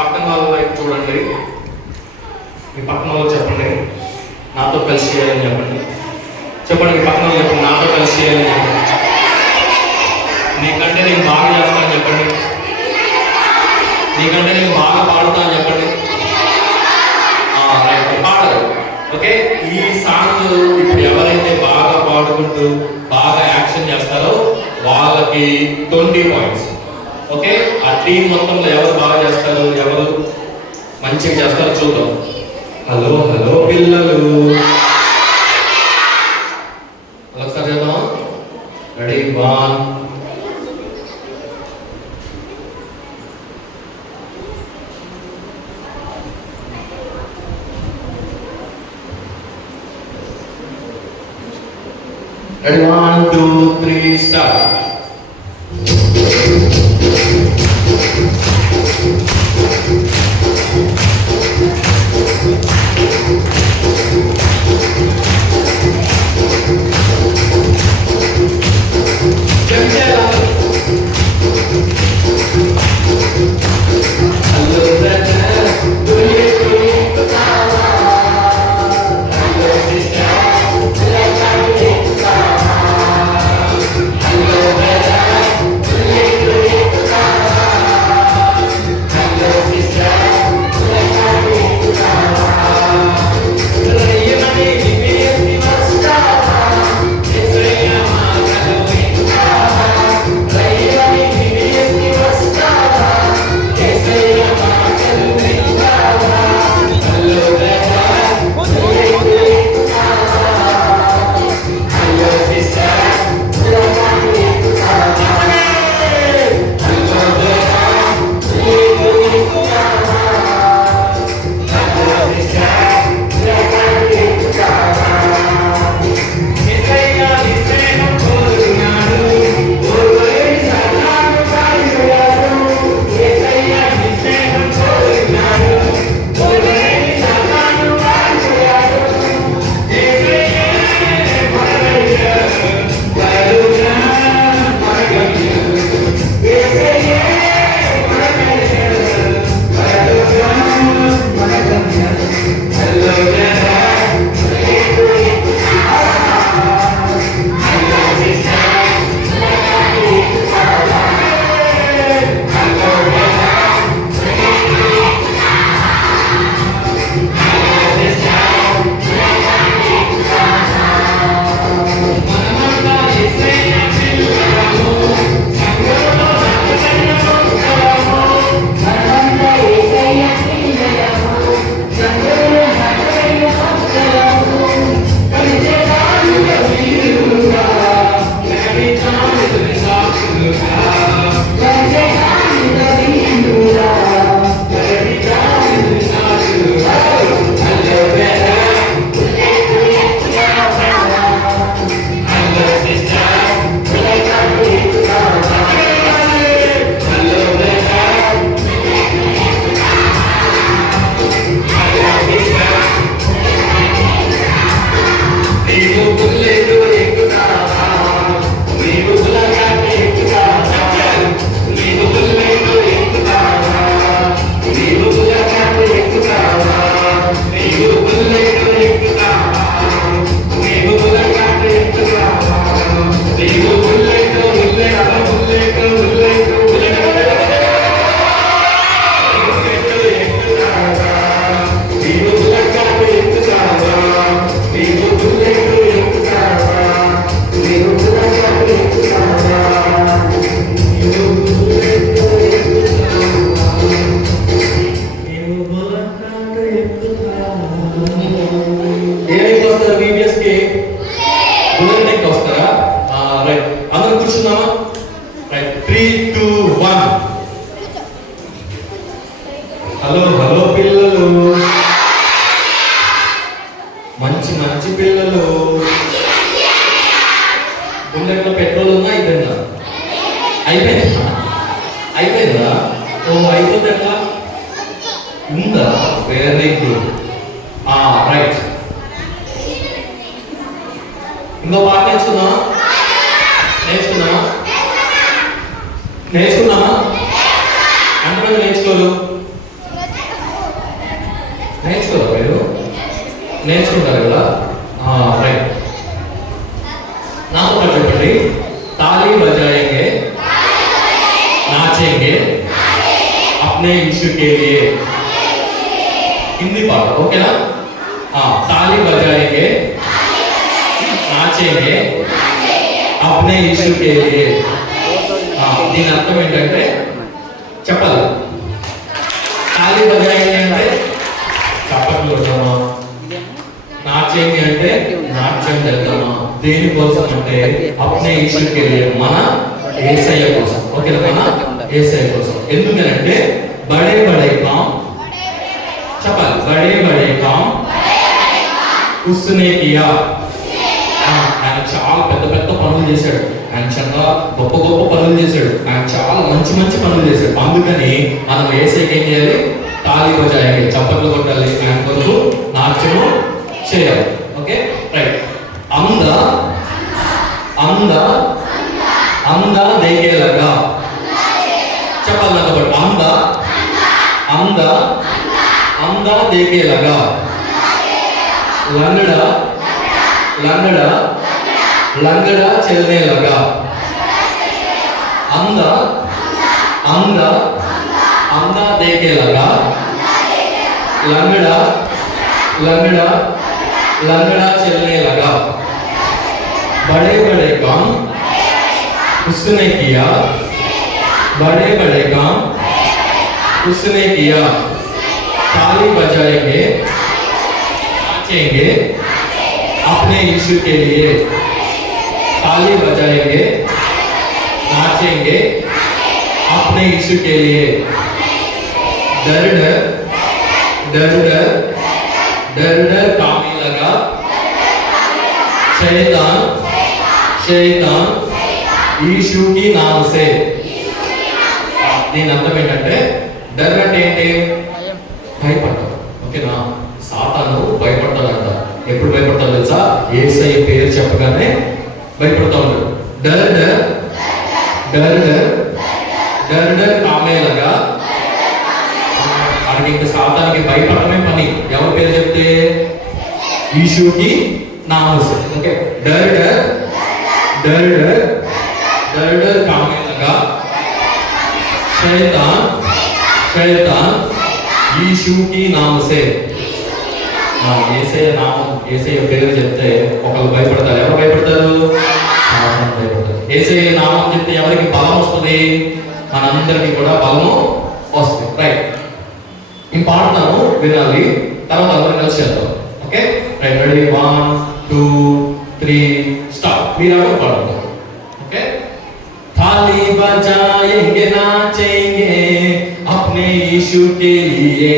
పక్కన వాళ్ళ వైపు చూడండి. మీ పక్కన వాళ్ళు చెప్పండి, నాతో కలిసి చేయాలని చెప్పండి. చెప్పండి, మీ పక్కన వాళ్ళు చెప్పండి, నాతో కలిసి చేయాలని చెప్పండి. నీకంటే నేను బాగా చేస్తాను చెప్పండి. నీకంటే నేను బాగా పాడుతాను చెప్పండి. పాడరు. ఓకే, ఈ సాంగ్ ఇప్పుడు ఎవరైతే బాగా పాడుకుంటూ బాగా యాక్షన్ చేస్తారో వాళ్ళకి 20 పాయింట్స్. ఓకే, ఆ టీం మొత్తంలో ఎవరు బాగా చేస్తారు, ఎవరు మంచిగా చేస్తారో చూద్దాం. హలో హలో పిల్లలు, ఒకసారి చేద్దాం. Ready, 1 ready, 1 2 3 start. Hello hello పిల్లలు, మంచి మంచి పిల్లలు. బుల్లెట్లో పెట్రోల్ ఉందా? అయిపోయిందా? అయిపోయిందా? ఓ అయిపోతే ఎట్లా ఉందా? Very good, right. ఇంకో పాట నేర్చుకుందామా? నేర్చుకుందామా? ఎంతమంది నేర్చుకోరు? నేర్చుకోరా మీరు? నేర్చుకుంటారు కదా? రైట్. नाम पर చెప్పండి. ताली बजाएंगे, नाचेंगे अपने यीशु के लिए. हिंदी पाठ ओके ना? हाँ, ताली बजाएंगे, नाचेंगे अपने यीशु के लिए. దీని అర్థం ఏంటంటే చెప్పాలి. తాళి బజాయింగ్ అంటే చప్పట్లు కొడతామా, నాట్యంగి అంటే నాట్యం చేద్దామా, దేనికోసం అంటే అప్నే ఈశ్వరుకి మన యేసయ్య కోసం. ఓకే, మన యేసయ్య కోసం. ఎందుకంటే బడే బడే కామ్ చెప్పాలి. బడే బడే కామ్ ఉస్నే కియా. ఆయన చాలా పెద్ద పెద్ద పనులు చేశాడు. ఆయన చాలా గొప్ప గొప్ప పనులు చేశాడు. ఆయన చాలా మంచి మంచి పనులు చేశాడు. అందుకని మనం యేసయ్యకి ఏం చేయాలి? తాళి బజాయాలి, చప్పట్లు కొట్టాలి, ఆయన కొరకు నాట్యము చేయాలి. Okay right. అంద అంద అంద దేగేలాగా చెప్పాలి నాతో పాటు. అంద అంద అంద దేగేలాగా. లంగడ లంగడ లంగడ చల్నే లగా. అంద అంద అంద దేకే లగా. లంగడ లంగడ లంగడ चलने लगा. बड़े बड़े काम उसने किया, बड़े बड़े काम उसने किया. ताली बजाएंगे, नाचेंगे अपने यीशु के लिए. ताली बजाएंगे, नाचेंगे अपने यीशु के लिए. डर डर डर डर डर डर कामने लगा. शैतान शैतान यीशु की नाम से. దీని అర్థం ఏంటంటే డర్ అంటే ఏంటి? భయపడ్డాడు. ఓకేనా? సాతాను భయపడతాడంట. ఎప్పుడు భయపడతాడు తెలుసా? యేసయ్య పేరు చెప్పగానే భయపడతా ఉంటాడు. డర్ డర్ డర్ డర్ డర్ డర్ కామేలాగా. అడిగి ఇంకా సాతానికి భయపడమే పని. ఎవరి పేరు చెప్తే? యీషుకి నామస్. ఓకే, డర్ డర్ डर डर डर डर कामने लगा. शैतान शैतान यीशु की नाम से. యేసయ్య నామం, యేసయ్య పేరు చెప్తే ఒకళ్ళు భయపడతారు. ఎవరు భయపడతారు? సాతాను భయపడతారు. యేసయ్య నామం చెప్తే ఎవరికి బలం వస్తుంది? మనందరికీ కూడా బలము వస్తుంది. రైట్. ఈ పాడతాను, వినాలి, తర్వాత అందరం కలిసి చేద్దాం. Okay right. రెడీ? 1 2 3 स्टार्ट. మీరు ఎవరు పాడతారు? ఓకే. थाली बजाएंगे, नाचेंगे अपने यीशु के लिए.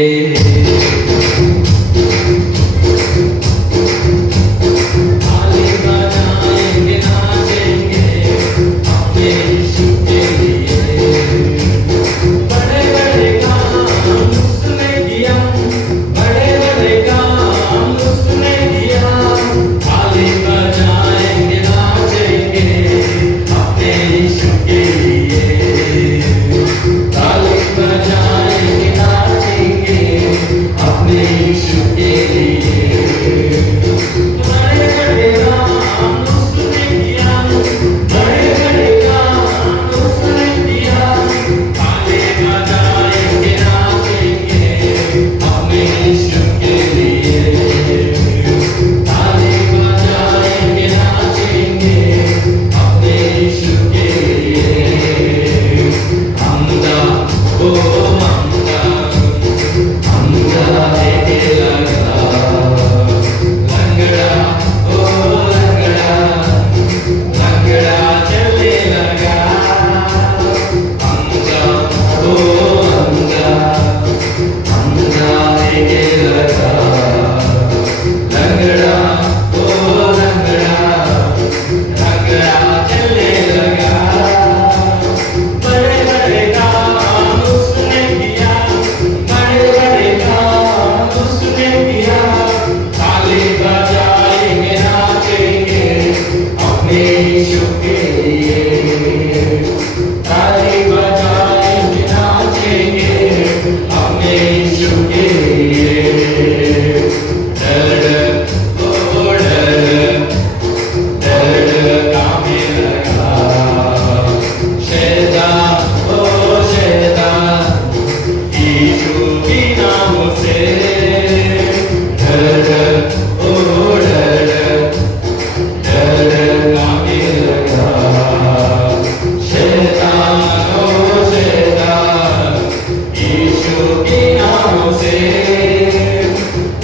प्यारों से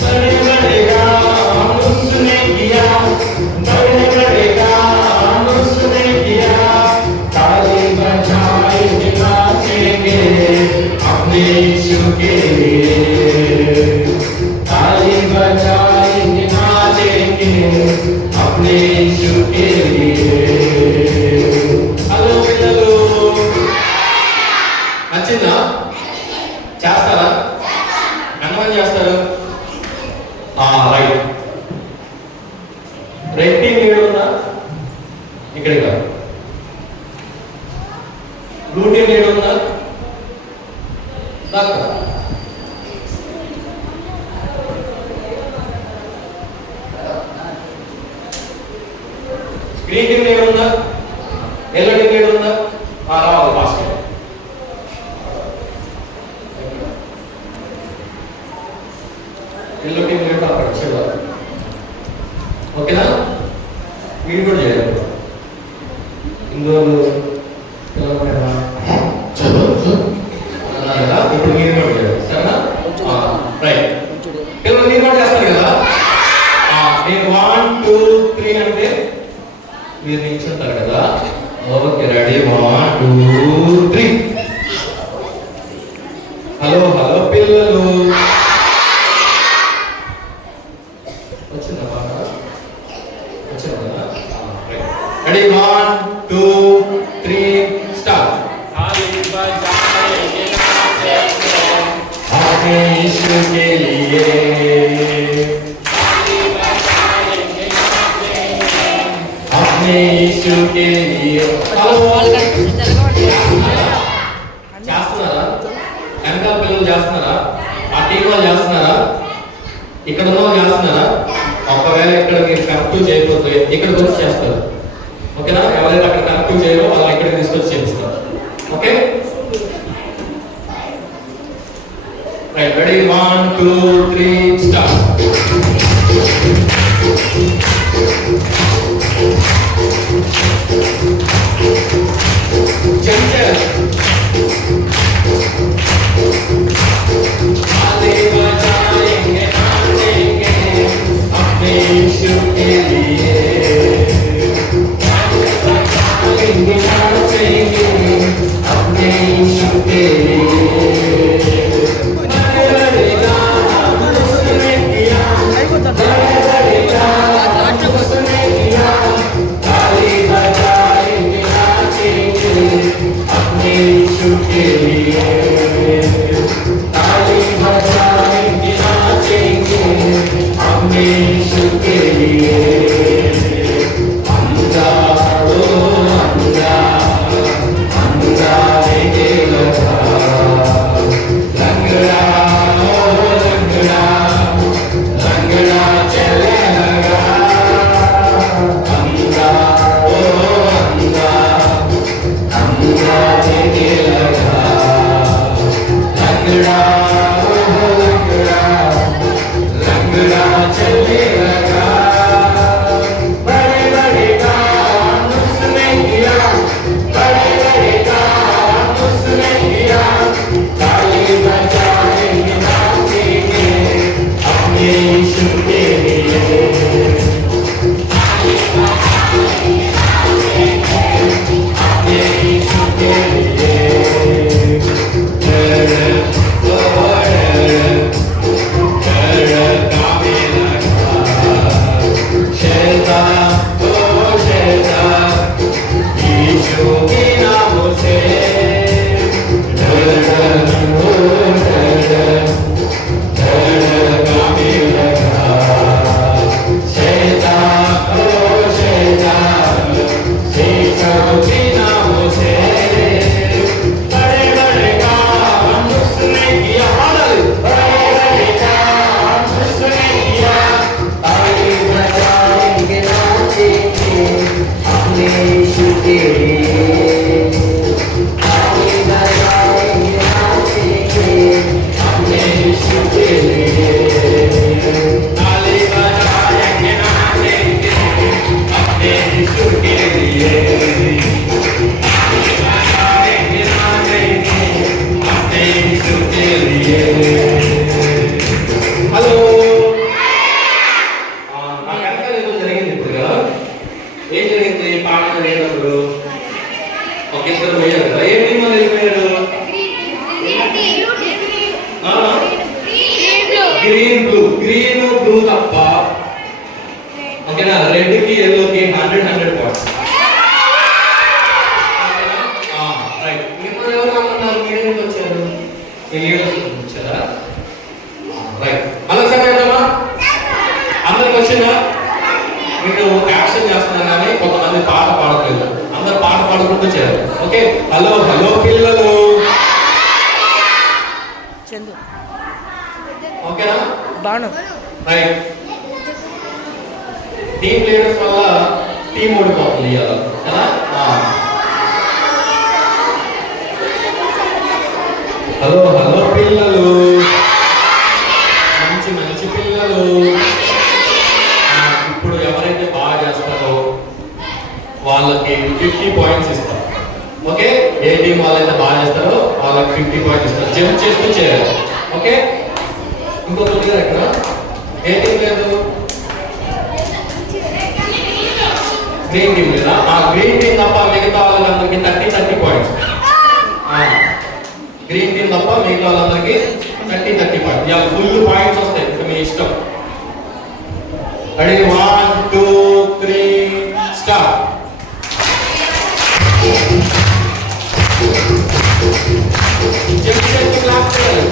बड़े बड़े काम उसने किया, बड़े बड़े काम उसने किया। ताली बजाएंगे नाचेंगे अपने यीशु के लिए, ताली बजाएंगे नाचेंगे अपने यीशु के लिए। హలో పిల్లలు, నచ్చిందా? చేస్తారా? ఎంతమంది చేస్తారు? రైట్. రెడ్ టీం ఏడు ఉందా? ఇక్కడ కాదు. బ్లూ టీం ఏడు ఉందా? గ్రీన్ టీం ఏడు ఉందా? ఎల్లో టీం ఏడు ఉందా? రావాలి ఫాస్ట్. ఎల్లో టీం ఏడు అక్కడ చూడాలి. ఓకేనా? వీడు కూడా చేయాలి. ఇందులో ఇప్పుడు మీరు కూడా చేయాలి. సరేనా? రైట్. పిల్లలు మీరు కూడా చేస్తారు కదా? నేను 1 2 3 అంటే మీరు నిల్చుంటారు కదా? Okay, ready? 1 2 3. హలో హలో పిల్లలు, వచ్చిందా బాగా? వచ్చిందా? రెడీ? 1 2 3 స్టార్ట్. अपने यीशु के लिए, अपने यीशु के लिए. చేస్తున్నారా? వెనకాల పిల్లలు చేస్తున్నారా? ఆ టీం వాళ్ళు చేస్తున్నారా? ఇక్కడ ఉన్న వాళ్ళు చేస్తున్నారా? ఒకవేళ ఇక్కడ మీరు కరెక్ట్ చేయకపోతే ఇక్కడికి వచ్చి చేస్తారు. ఓకేనా? ఎవరైతే అక్కడ కరెక్ట్ చేయరో వాళ్ళు ఇక్కడ తీసుకొచ్చి చేస్తారు. Okay right. రెడీ? 1 2 3 స్టార్ట్. चंचल ताली बजाएंगे नाचेंगे अपने यीशु के लिए, ताली बजाएंगे नाचेंगे अपने यीशु के लिए। बड़े बड़े काम उसने किया, बड़े बड़े काम గ్రీన్ బ్లూ తప్ప ఓకేనా రెడ్ కి ఎల్లో కి 100 పాయింట్స్ రైట్ మిమ్మల్ని ఎవరు రమ్మన్నారు మీరు వచ్చారు మీ లీడర్స్ వచ్చారా రైట్ అలా చదివేద్దామా అందరికి వచ్చిందా మీరు యాక్షన్ చేస్తున్నారు కానీ కొంతమంది పాట పాడట్లేదు అందరు పాట పాడుకుంటూ చేయాలి ఓకే హలో హలో పిల్లలు ఓకేనా బాను రైట్ టీమ్ లీడర్స్ వల్ల టీం ఓడిపోతుంది ఇవాళ కదా హలో హలో పిల్లలు మంచి మంచి పిల్లలు ఇప్పుడు ఎవరైతే బాగా చేస్తారో వాళ్ళకి 50 పాయింట్స్ ఇస్తారు ఓకే ఏ టీం వాళ్ళైతే బాగా చేస్తారో వాళ్ళకి 50 పాయింట్స్ ఇస్తారు జంప్ చేస్తూ చేయాలి ఓకే ఇంకొకటి ఎక్కడ ఏ టీం లేదు గ్రీన్ టీం లేదా ఆ గ్రీన్ టీం తప్ప మిగతా వాళ్ళందరికీ 30 పాయింట్స్ గ్రీన్ టీం తప్ప మిగతా వాళ్ళందరికీ 30 పాయింట్స్ ఇవాళ ఫుల్ పాయింట్స్ వస్తాయి ఇప్పుడు మీ ఇష్టం రెడీ 1 2 3 స్టార్ట్ జంప్ క్లాస్ చేయాలి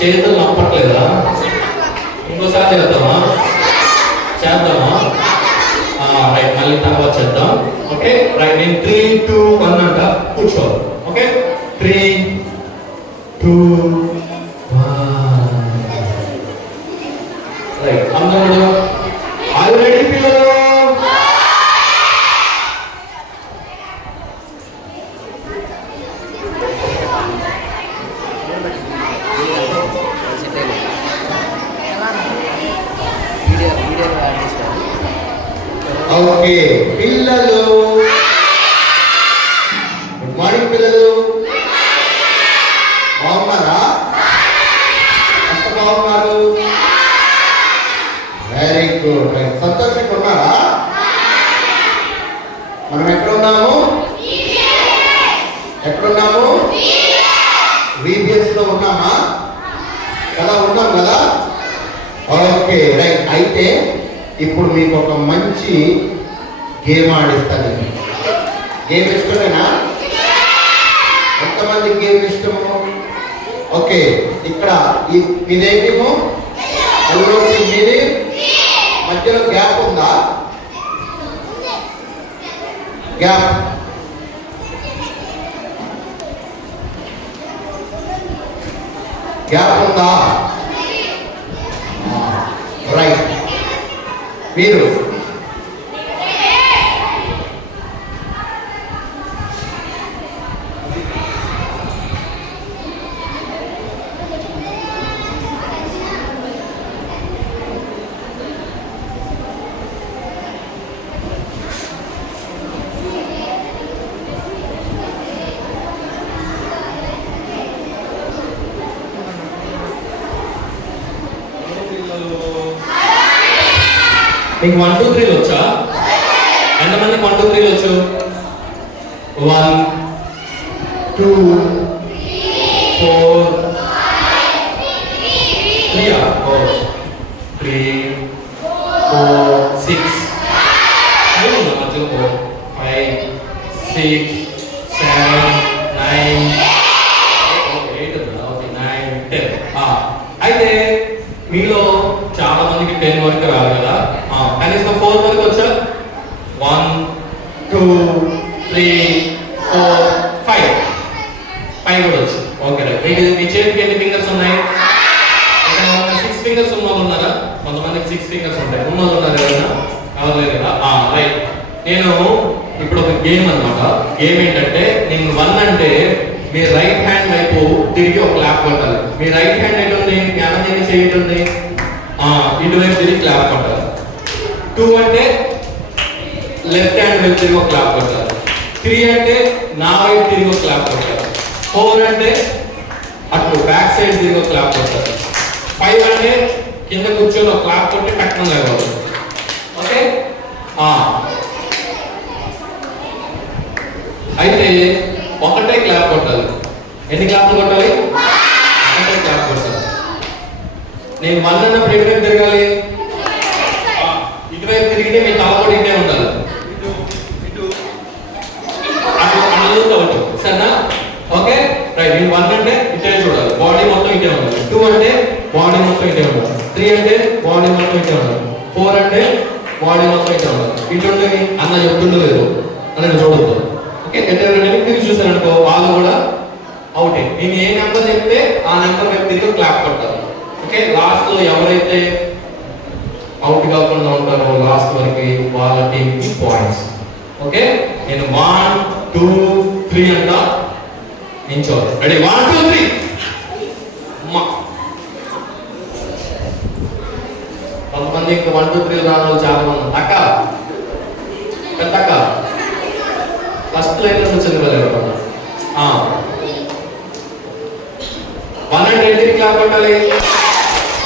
చేతులు నప్పట్లేదా? ఇంకోసారి చేద్దామా? చేద్దామా? రైట్, మళ్ళీ తర్వాత చేద్దాం. ఓకే రైట్, నేను 3, 2, 1 అంట కూర్చోవాలి. Okay 3, 2, 1 right. అందరూ ఆర్ యు రెడీ పిల్లలు? ఓకే పిల్లలు, గుడ్ మార్నింగ్ పిల్లలు. బాగున్నారా? ఎంత బాగున్నారు? Very good. సంతోషంగా ఉన్నారా? మనం ఎక్కడున్నాము? ఎక్కడున్నాము? VBS లో ఉన్నామా? కదా, ఉన్నాం కదా. Okay right. అయితే ఇప్పుడు మీకు ఒక మంచి గేమ్ ఆడిస్తాను. గేమ్ ఇష్టమేనా? ఎంతమంది గేమ్ ఇష్టము? ఓకే, ఇక్కడ ఇదేమో మీది మధ్యలో గ్యాప్ ఉందా? గ్యాప్ ఉందా? రైట్. మీరు మీకు 1, 2, 3 వచ్చా? ఎంతమందికి 1, 2, 3 వచ్చు? 1, 2, 4, 3, 3, 4, 6, 5, 6, 7, 9, 8, 9, 10. అయితే మీలో చాలా మందికి 10 వరకు రాదు కదా. కనీసం 4 వరకు వచ్చా? 1, 2, 3, 4, 5 కూడా వచ్చు. Okay right. మీ చేతికి ఎన్ని ఫింగర్స్ ఉన్నాయి? 6 ఫింగర్స్ ఉన్న వాళ్ళు ఉన్నారా? కొంతమందికి 6 ఫింగర్స్ ఉంటాయి. ఉన్న వాళ్ళు ఉన్నారు ఎవరైనా? ఎవరు లేరు కదా. రైట్. నేను ఇప్పుడు ఒక గేమ్ అన్నమాట. గేమ్ ఏంటంటే, నేను 1 అంటే మీ రైట్ హ్యాండ్ వైపు తిరిగి ఒక క్లాప్ కొట్టాలి. మీ రైట్ హ్యాండ్ ఎటుంది? జ్ఞానం చేయండి. ఇటువైపు తిరిగి క్లాప్ కొట్టాలి. 2 అంటే లెఫ్ట్ హ్యాండ్ వైపు తిరిగి ఒక క్లాప్ కొట్టాలి. 3 అంటే నా వైపు తిరిగి ఒక క్లాప్ కొట్టాలి. 4 అంటే అటు బ్యాక్ సైడ్ తిరిగి ఒక క్లాప్ కొట్టాలి. 5 అంటే కింద కూర్చొని ఒక క్లాప్ కొట్టి పక్కన లేవాలి. ఓకే. అయితే ఒకటే క్లాప్ కొట్టాలి. ఎన్ని క్లాప్లు కొట్టాలి? ఒకటే క్లాప్ కొట్టాలి. నేను 1 అన్నప్పుడు ఎటువైపు తిరగాలి? ఇటువైపు తిరిగితే మీ తల కూడా ఇటే ఉండాలి. సరేనా? Okay right. నేను 1 అంటే ఇటే చూడాలి, బాడీ మొత్తం ఇటే ఉండాలి. 2 అంటే బాడీ మొత్తం ఇటే ఉండాలి. 3 అంటే బాడీ మొత్తం ఇటే ఉండాలి. 4 అంటే బాడీ మొత్తం ఇటే ఉండాలి. ఇటు అన్న చెప్తుండలేదు అని చూడద్దు. ఓకే, తిరిగి చూసారనుకో వాళ్ళు కూడా అవుటే. నేను ఏ నెంబర్ చెప్తే ఆ నెంబర్ వైపు తిరిగి క్లాప్ కొట్టాలి. ఓకే, లాస్ట్ లో ఎవరైతే అవుట్ కాకుండా ఉంటారో లాస్ట్ వరకు వాళ్ళ టీమ్ కి పాయింట్స్. ఓకే, నేను 1, 2, 3 అంట నించోవాలి. రెడీ? 1, 2, 3. కొంతమంది ఇంకా 1, 2, 3 రాను చాలా మంది. అక్క పెద్దక్క ఫస్ట్ లైన్ లో వచ్చింది వాళ్ళు. 1 అంటే ఎన్ని క్లాప్ కొట్టాలి?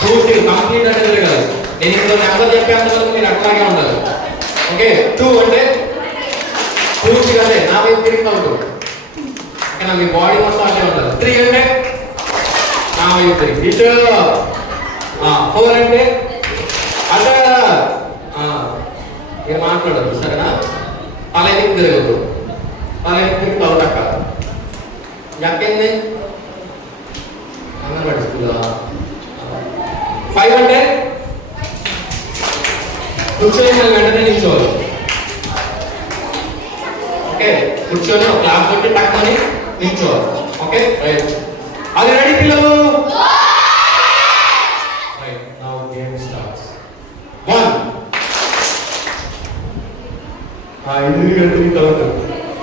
2, 3 కంప్లీట్ అంటే కదా. నేను ఇందులో నెంబర్ చెప్పేంత వరకు మీరు అట్లాగే ఉండాలి. ఓకే, 2 అంటే పూర్తిగా అదే నా వైపు తిరిగి ఉంటుంది. ఓకేనా? మీ బాడీ మొత్తం అట్లే ఉండాలి. 3 అంటే నా వైపు తిరిగి ఇటు. 4 అంటే అట. మీరు మాట్లాడదు సరేనా? అలా ఎందుకు తిరగదు? అలా ఎందుకు తిరిగి తలటక్క ఎక్కింది అంగన్వాడి స్కూల్ 5 అంటే కూర్చొని వెంటనే నిల్చోవాలి. ఓకే, కూర్చొని ఒక క్లాస్ పెట్టి టక్కని నిల్చోవాలి. ఓకే రైట్, అది రెడీ పిల్లలు? Right, now game starts. 1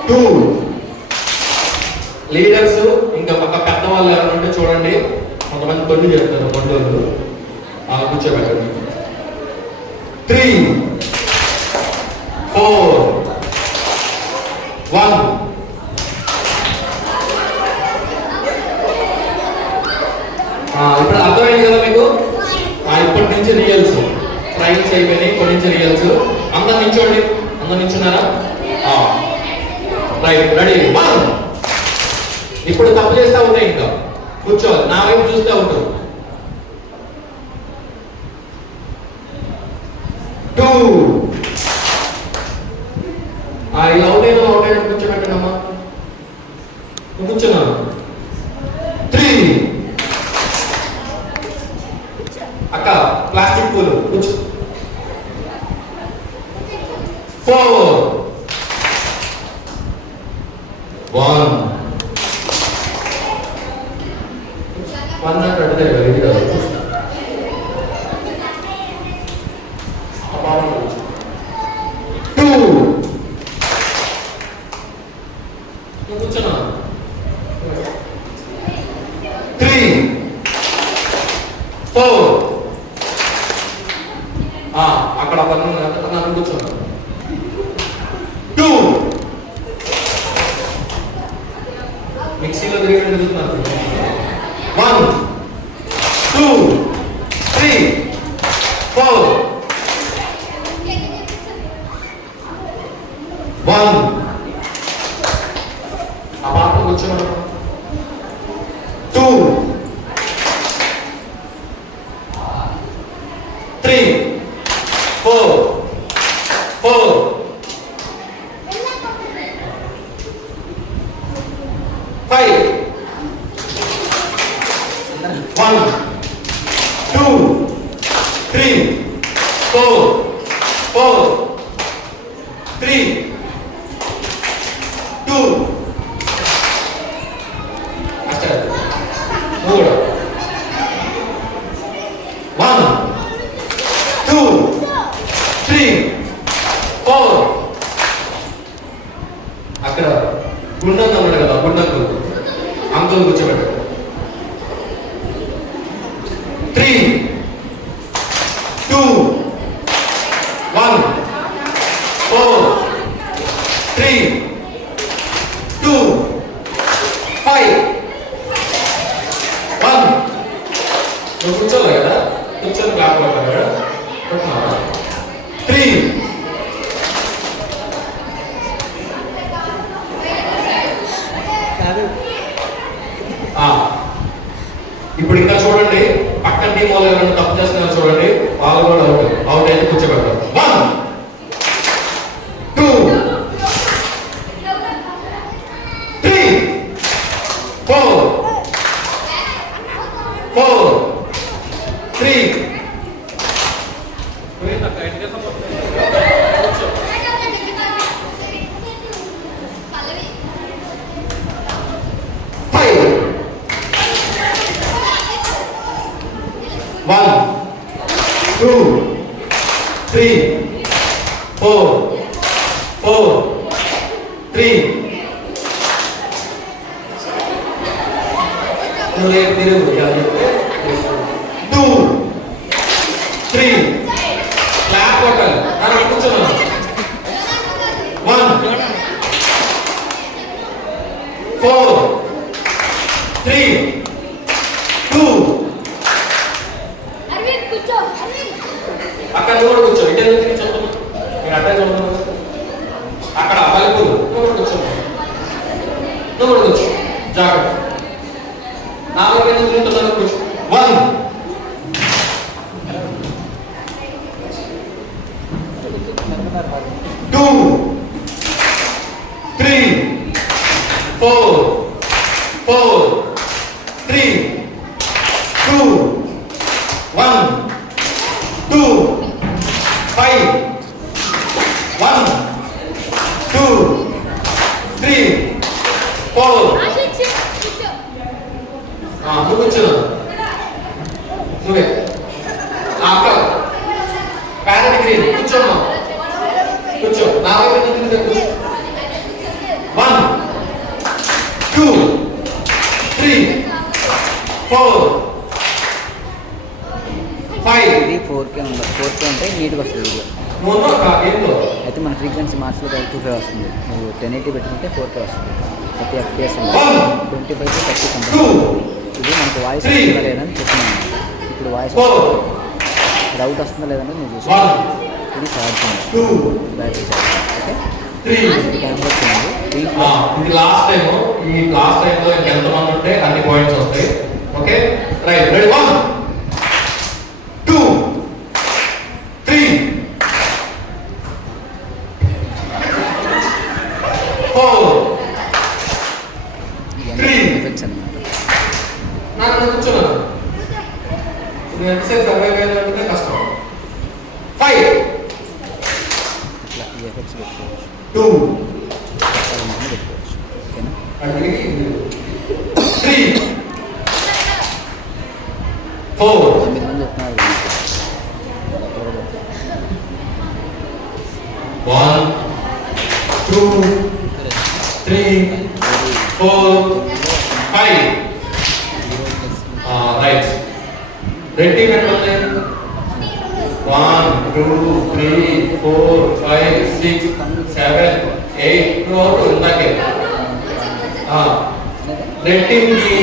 2 leaders ఇంకా పక్క పెద్దవాళ్ళు ఎవరు ఉంటే చూడండి, కొంతమంది తొలి చెప్తారు, కొండోళ్ళు కూర్చోబెట్టండి. 3 4 1 ఇప్పుడు అర్థమైంది కదా మీకు? ఇప్పటి నుంచి రియల్స్ ట్రైన్స్ అయిపోయినాయి, ఇప్పటి నుంచి రియల్స్. అందరు నిల్చోండి, అందరు నిల్చున్నారా? Right, ready. 1 ఇప్పుడు తప్పు చేస్తా ఉంటాయి, ఇంకా కూర్చోవాలి, నా వైపు చూస్తూ ఉంటారు. 2 ఇలా అవుట్ అయినా కూర్చోబెట్టండి అమ్మా, కూర్చున్నా. 3 అక్క ప్లాస్టిక్ పూలు కూర్చో. 4 1 నాకు అడ్డే ఇది కాదు. 2 కూర్చున్నా. 3 4 అక్కడ నన్ను కూర్చున్నా. 2 మిక్సీలో తిరిగి తిరుగుతున్నారు. 1 2 3 4 1 ఆ పాప కూర్చున్నాడు. 2 3 4 4 5 1 2 3 4 4 3 2 అచ్చా 3 1 2 3 4 అక్కడ గుండం అన్నాడు కదా, గుండంకు అంకుల్ కూర్చోబెట్టాడు. 3 2 1 4 3 2 5 1 నువ్వు కూర్చోలే కదా, కూర్చొని క్లాప్ కొట్టాను కదా. 3 ఇప్పుడు ఇంకా చూడండి, పక్కన టీం వాళ్ళు ఎవరైనా తప్పు చేస్తున్నారు చూడండి, వాళ్ళు కూడా అవుట్ అయితే కూర్చోబెడతారు. 1 2 3 4 4 3 1 2 3 4 4 3 2 3 క్లాప్ కొట్టాలి. కూర్చోను. 1 4 3 2 అక్కడ కూడా కూర్చో. ఇటే చెప్తున్నా, మీరు అట్టే చూడదు. అక్కడ పలుపు నువ్వు కూడా కూర్చో, నువ్వు కూడా కూర్చో, జాగ్రత్త. నాలుగు తిరుగుతున్నాను, కూర్చో. 1 2 3 4 4 3 2 1 2 5 1 2 3 4 నువ్వు కూర్చో నువ్వే అక్క ప్యారెట్ గ్రీన్ కూర్చోమ్మా కూర్చో నా వైపు కూర్చో 1 2 3 4 5 ఇది 4K ఉండదు. 4K ఉంటే నీట్గా వస్తుంది వీడియో. అయితే మన ఫ్రీక్వెన్సీ మార్క్స్లో 2.5 వస్తుంది. నువ్వు 1080 పెట్టుకుంటే 4K వస్తుంది. 30 FPS ఉంది. 25 to 30 కంపల్సరీ. ఇది మనకు వాయిస్ వస్తుందా లేదని చెప్తున్నాను. ఇప్పుడు వాయిస్ రౌట్ వస్తుందా లేదని నువ్వు చూసుకో. ఇది charging battery charging. Okay camera వచ్చింది. ఇది లాస్ట్ టైం లో ఎంత మంది ఉంటే అన్ని పాయింట్స్ వస్తాయి. ఓకే రైట్ రెడీ 1 2 3 4 3 ఎఫెక్ట్స్ అన్నమాట. నాకు కూర్చోను నేను ఎంతసేపు సర్వైవ్ అయ్యాలంటే కష్టం 5 ఇట్లా ఈ ఎఫెక్ట్స్ పెట్టుకోవచ్చు. 2 పెట్టుకోవచ్చు. ఓకేనా 3 4 9 మంది చెప్తున్నారు. 1 2 3 4 5 రైట్ రెడ్డి పెట్టండి 1 2 3 4 5 6 7 8 నోట్ ఇందాకే రెడ్ టీమ్ కి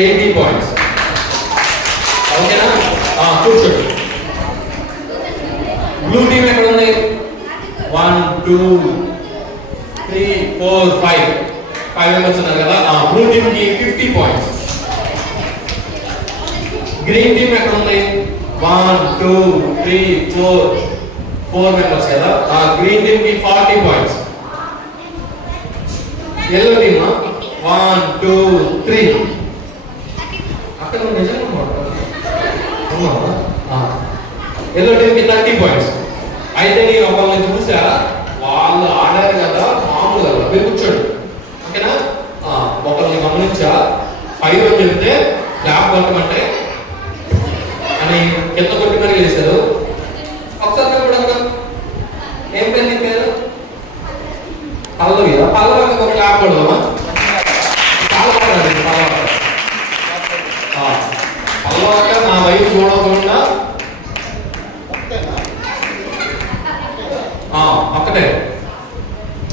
80 పాయింట్స్. ఓకేనా కూర్చోండి. బ్లూ టీమ్ ఎక్కడ ఉంది 1 2 3 4 5 మెంబర్స్ ఉన్నారు కదా బ్లూ టీమ్ కి 50 పాయింట్స్. గ్రీన్ టీమ్ ఎక్కడ ఉంది 1 2 3 4 మెంబర్స్ కదా గ్రీన్ టీమ్ కి 40 పాయింట్స్. ఎల్లో టీమ్ 1 2 3 అక్కడ నిజంగా ఎల్లో టీమ్ కి 30 పాయింట్స్. అయితే నేను ఒకళ్ళని చూసా వాళ్ళు ఆడారు కదా మామూలు కదా మీరు కూర్చోండి. ఓకేనా ఒకరిని గమనించా 5 అని చెప్తే ల్యాబ్ కొట్టమంటే అని కింద కొట్టి మరి వేశారు. ఒకసారి కూడా ఏం పేరు నీ పేరు పల్లవి పల్లవి ఒక ల్యాబ్ కొడదామా పల్లవాక నా వైపు చూడకుండా అక్కడే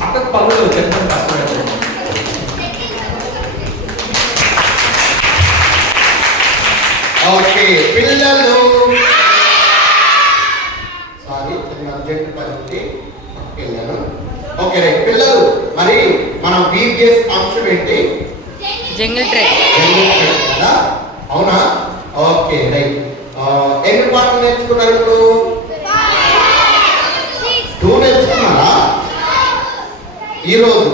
అక్కడ పనులు చెప్పడం కష్టమే. ఓకే పిల్లలు సారీ అర్జెంట్ పరిస్థితి వెళ్ళాను. ఓకే రైట్ పిల్లలు మరి మనం వీక్స్ అంశం ఏంటి జంగిల్ ట్రెక్ కదా అవునా ఓకే రైట్ ఎన్ని పాటలు నేర్చుకున్నారు ఇప్పుడు 2 నేర్చుకున్నారా ఈరోజు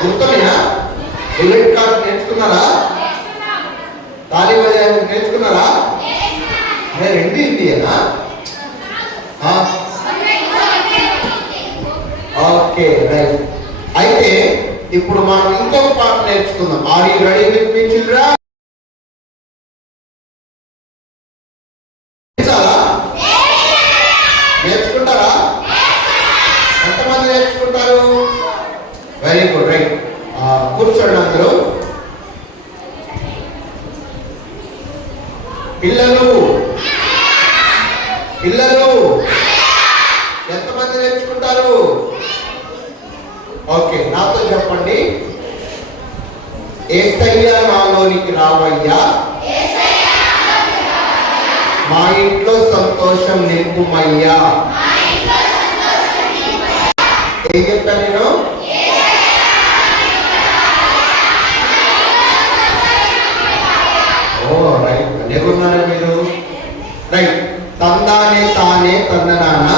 గుర్తున్నా బుల్లెట్ కార్డు నేర్చుకున్నారా తాళి బజాయి నేర్చుకున్నారా రెండు హిందీనా ఓకే రైట్ అయితే ఇప్పుడు మనం ఇంకొక పాట నేర్చుకుందాం. Are you ready with me children నేర్చుకుంటారా ఎంతమంది నేర్చుకుంటారు వెరీ గుడ్ రైట్ కూర్చోండి అందరూ పిల్లలు పిల్లలు ఎంతమంది నేర్చుకుంటారు ఓకే నాతో చెప్పండి యేసయ్య నాలోనికి రావయ్యా మా ఇంట్లో సంతోషం నింపుమయ్యా ఏం చెప్పాను నేను ఓ రైట్ ఎదురున్నారా మీరు రైట్ తందానే తానే తందనాన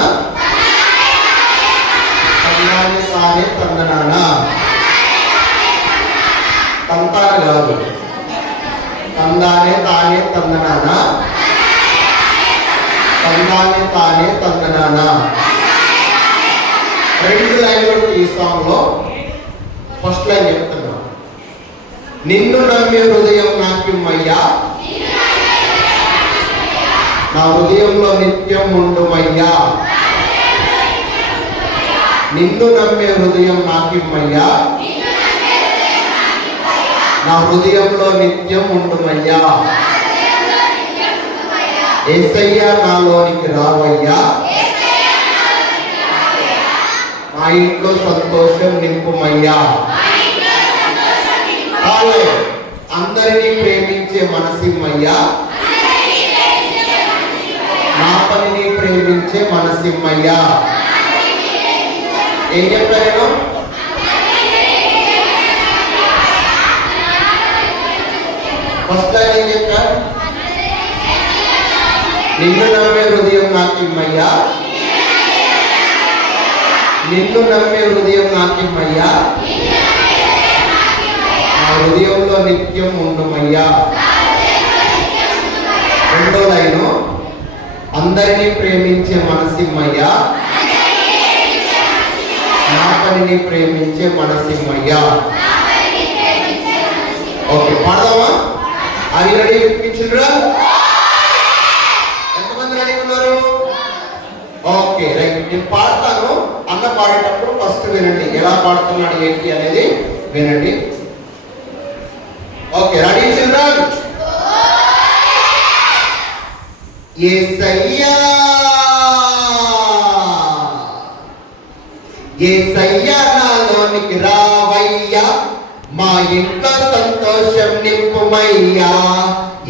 తందానే తానే తందనాన తంతాన కాదు తందానే తానే తందనాన తానే తందనానా. 2 లైన్లు ఈ సాంగ్ లో. ఫస్ట్ లైన్ చెప్తున్నా, నిన్ను నమ్మే హృదయం నాకిమ్మయ్యా, నా హృదయంలో నిత్యం ఉండుమయ్యా. నిన్ను నమ్మే హృదయం నాకిమ్మయ్యా, నా హృదయంలో నిత్యం ఉండుమయ్యా. యేసయ్యా నాలోనికి రావయ్యా, మా ఇంట్లో సంతోషం నింపుమయ్యా. అందరినీ ప్రేమించే మనసిమ్మయ్యా, నా పనిని ప్రేమించే మనసిమ్మయ్యా. ఏం చెప్పారు? ఫస్ట్ లైన్ ఏం చెప్పారు? నిన్ను నమ్మే హృదయం నాకిమ్మయ్యా, నిన్ను నమ్మే హృదయం నాకిమ్మయ్యా, నా హృదయంలో నిత్యం ఉండుమయ్యా. రెండో లైను, అందరినీ ప్రేమించే మనసిమ్మయ్యా, నా పనిని ప్రేమించే మనసిమ్మయ్యా. ఓకే, పాడదామా? అది రెడీ వినిపించురా? ఎంతమంది రెడీ ఉన్నారు? ఓకే రైట్, నేను పాడతాను. అన్న పాడేటప్పుడు ఫస్ట్ వినండి, ఎలా పాడుతున్నాడు ఏంటి అనేది వినండి. Okay, ready children? Yesayya Yesayya నాలోనికి రావయ్యా, మా ఇంట్లో సంతోషం నింపుమయ్యా.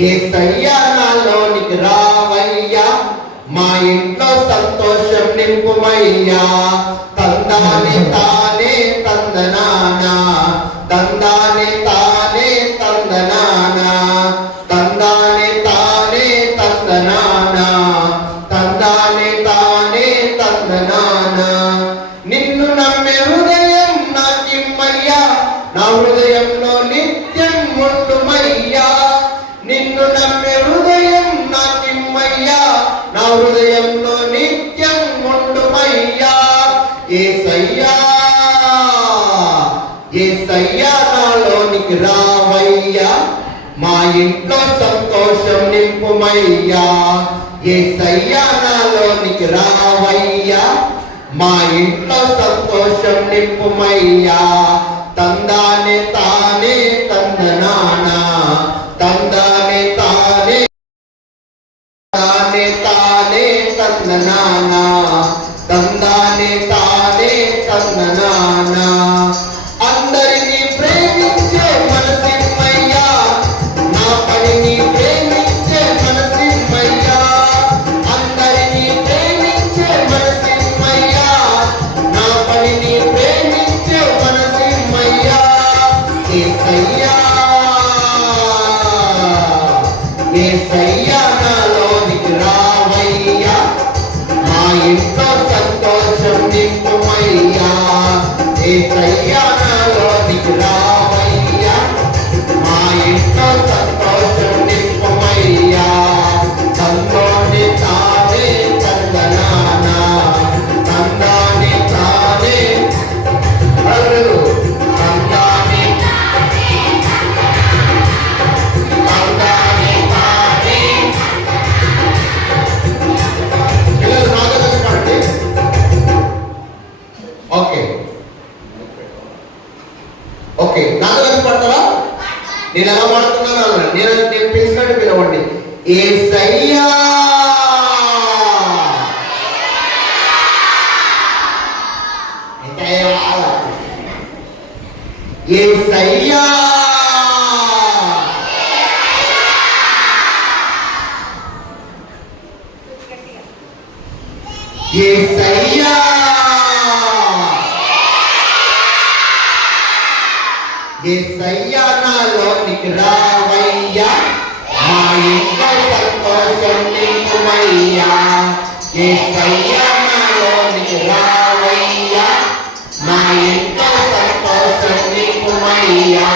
యేసయ్యా నాలోనికి రావయ్యా, మా ఇంట్లో సంతోషం నింపుమయ్యా. తందానే తానే తందనానా, తందానే తానే తందనానా, తందానే తానే తందనానా, తందానే తానే తందనానా. నిన్ను నమ్మే హృదయం నాకిమ్మయ్యా, నా హృదయంలో నిత్యం ఉండుమయ్యా. నిన్ను నమ్మే హృదయం నాకిమ్మయ్యా, నా హృదయంలో నిత్యం ఉండుమయ్యా. యేసయ్యా యేసయ్యా నాలోనికి రావయ్యా, మా ఇంట్లో సంతోషం నింపుమయ్యా. యేసయ్యా నాలోనికి రావయ్యా, మా ఇంట్లో సంతోషం నింపుమయ్యా. తందానే తానే తందనానా, తందానే తానే తానే తానే తందనానా, తందానే తానే తందనానా. అందరినీ ప్రేమించే మనసిమ్మయ్యా, నా పనిని ప్రేమించే మనసిమ్మయ్యా. అందరినీ ప్రేమించే మనసిమ్మయ్యా, నా పనిని ప్రేమించే మనసిమ్మయ్యా. యేసయ్యా యేసయ్యా నాలోనికి రావయ్యా, మా ఇంట్లో సంతోషం నింపుమయ్యా. యేసయ్యా నాలోనికి రావయ్యా, మా ఇంట్లో సంతోషం నింపుమయ్యా. తందోని తానే తందనానా, తందాని తానే అల్లు, తందాని తందాని తానే. పిల్లలు నాతో కలిసి పాడండి. ఓకే ఓకే, నాతో కలిసి పాడతారా? నేను ఎలా పాడుతున్నాను నేను పిలిచినట్టు పిలవండి. యేసయ్యా యేసయ్యా యేసయ్యా యేసయ్యా నాలోనికి రావయ్యా, మా ఇంట్లో సంతోషం నింపుమయ్యా. యేసయ్యా నాలోనికి రావయ్యా, మా ఇంట్లో సంతోషం నింపుమయ్యా.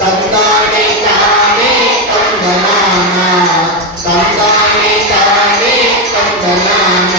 తందానే తానే తందనానా, తందానే తానే తందనానా.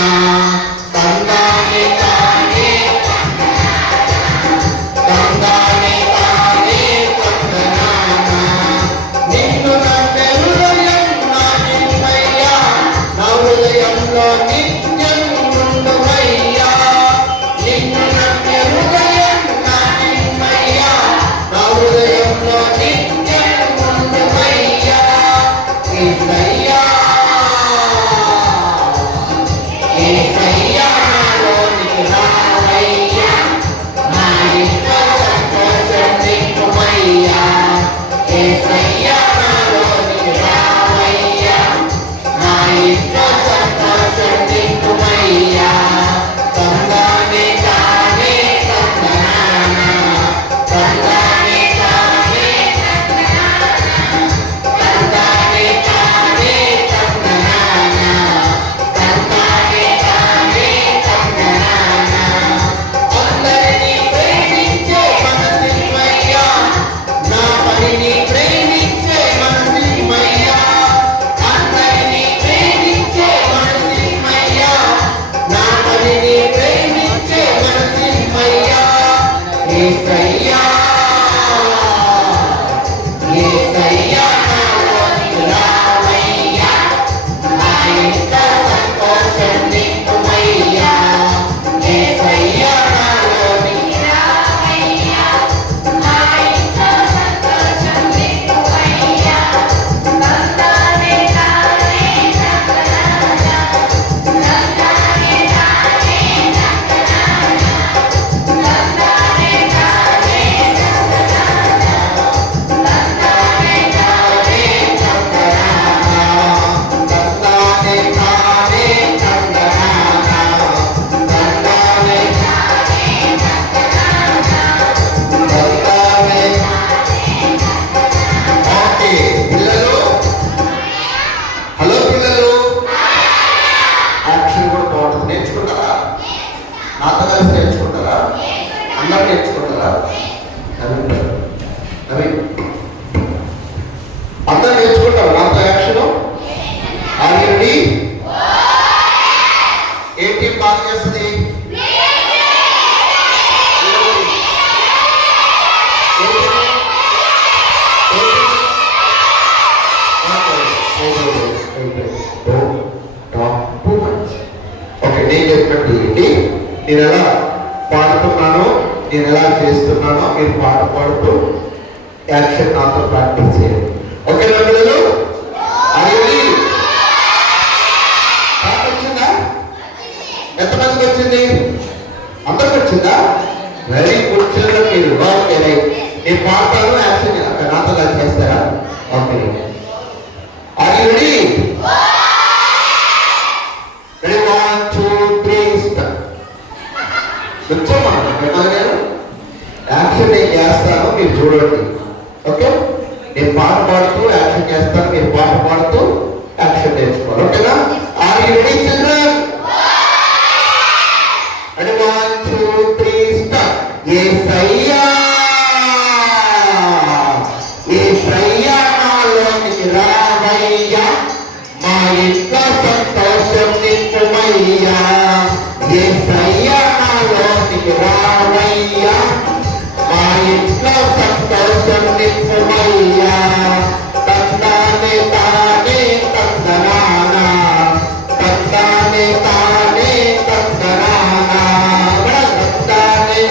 నాతో కలిసి నేర్చుకుంటారా? అందరూ నేర్చుకుంటారా? అవి అందరూ నేర్చుకుంటారు నాతో యాక్షన్. ఆల్రెడీ ఏ టీం బాగా చేస్తుంది? ఓకే, నేను చెప్పినట్టు ఏంటి, నేను ఎలా పాడుతున్నానో, నేను ఎలా చేస్తున్నానో మీరు పాట పాడుతూ యాక్షన్ నాతో ప్రాక్టీస్ చేయండి. ఓకే నా పిల్లలు? పాట వచ్చిందా? ఎంతమందికి వచ్చింది? అందరికి వచ్చిందా? వెరీ గుడ్ చిల్డ్రన్ మీరు. ఓకే రైట్, నేను పాడతాను, యాక్షన్ నాతో కలిసి చేస్తారా? Okay, are you ready? Ready, 1 2 3 start. వచ్చామా? నేను యాక్షన్ నేను చేస్తాను, మీరు చూడండి. ఓకే, నేను పాట పాడుతూ యాక్షన్ చేస్తాను, మీరు పాట పాడుతూ యాక్షన్ నేర్చుకోవాలి. ఓకేనా? Are you ready children? Ready, 1 2 3 start. Yesayya Yesayya నాలోకి రావయ్యా, మా ఇంట్లో సంతోషం నింపుమయ్యా. యేసయ్యా నాలోకి రావయ్యా, మా ఇంట్లో సంతోషం నింపుమయ్యా. తందానే తానే తందనానా, తందానే తానే తందనానా, తందానే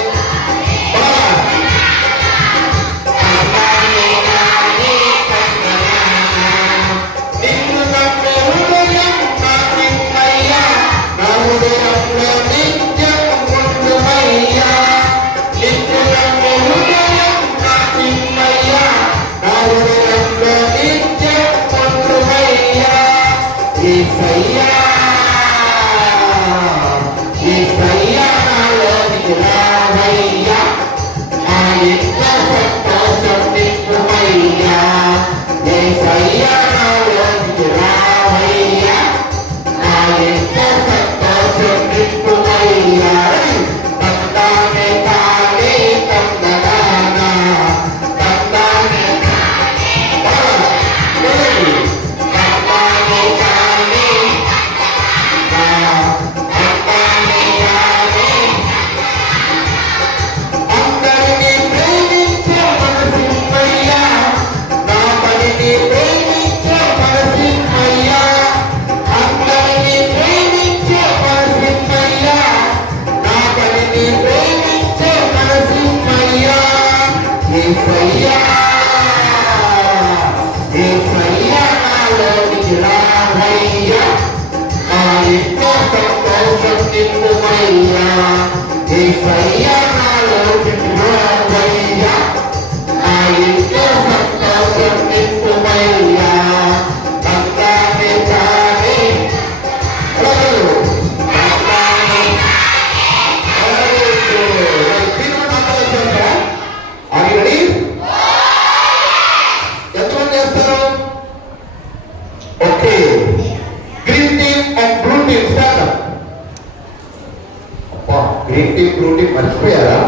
మర్చిపోయారా?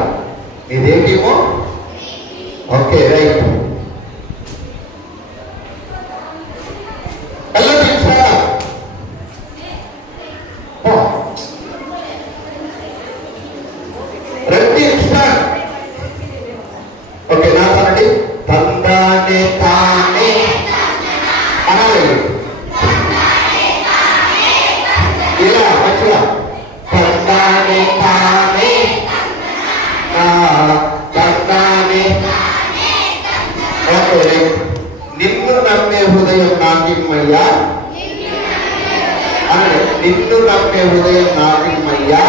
ఇదేంటేమో. ఓకే రైట్, రండి స్టార్ట్. ఓకే, నా తండ్రి తందానే తానే అనాలి. ఇలా మంచిగా తందానే తానే తందానే. ఓకే, నిన్ను నమ్మే హృదయం నాకిమ్మయ్యా అనండి. నిన్ను నమ్మే హృదయం నాకిమ్మయ్యా,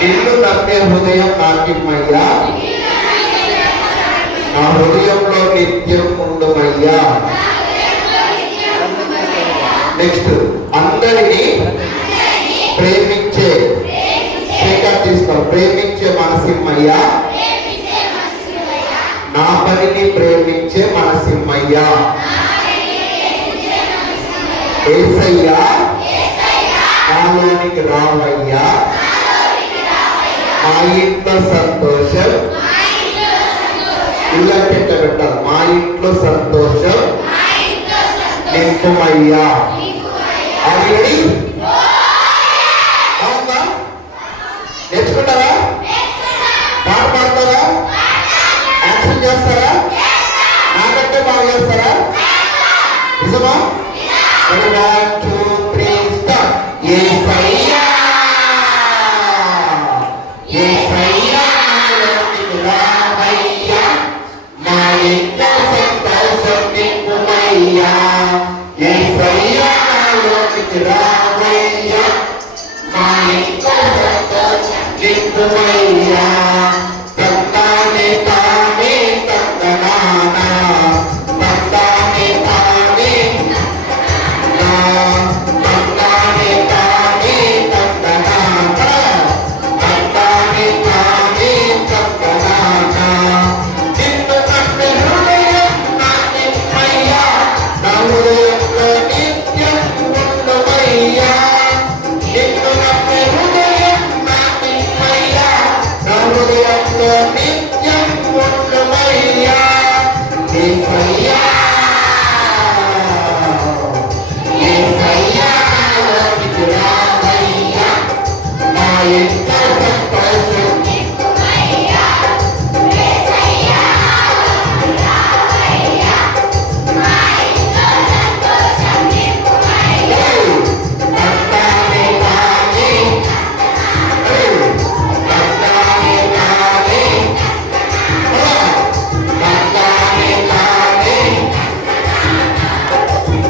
నిన్ను నమ్మే హృదయం నాకిమ్మయ్యా, నా హృదయంలో నిత్యం ఉండుమయ్యా. నెక్స్ట్, అందరినీ ప్రేమించే తీసుకోవాలి. ప్రేమించే మనసిమ్మయ్యా, నా పనిని ప్రేమించే మనసిమ్మయ్యా. యేసయ్యా నా మాలోనికి రావయ్యా, మా ఇంట్లో సంతోషం. ఇలా పెట్టారు, మా ఇంట్లో సంతోషం నింపుమయ్యా. ఆల్రెడీ అవునా? నేర్చుకుంటారా? పాట పాడతారా? యాక్షన్ చేస్తారా? నాకంటే బాగా చేస్తారా? నిజమా? 1, 2, 3 స్టార్ట్. యేసయ్యా యేసయ్యా నాలోనికి రావయ్యా, మా ఇంట్లో సంతోషం నింపుమయ్యా. యేసయ్యా నాలోనికి రావయ్యా, మా ఇంట్లో సంతోషం నింపుమయ్యా. తంతానే తానే తందనానా, తంతానే తానే నా, తంతానే తానే తందనానా, తంతానే తానే తందనానా. నిన్ను నమ్మే హృదయం నా నిమ్మయ్యా, నా హృదయంలో నిత్యం ఉండుమయ్యా. నిన్ను నమ్మే హృదయం నా నిమ్మయ్యా, నా హృదయంలో నిత్యం ఉండుమయ్యా. యేసయ్యా యేసయ్యా నాలోనికి రావయ్యా, మా ఇంట్లో సంతోషం నింపుమయ్యా. యేసయ్యా రావయ్యా, మా ఇంట్లో సంతోషం నింపుమయ్యా. తంతానే తానే తంతానే తానే తంతానే తానే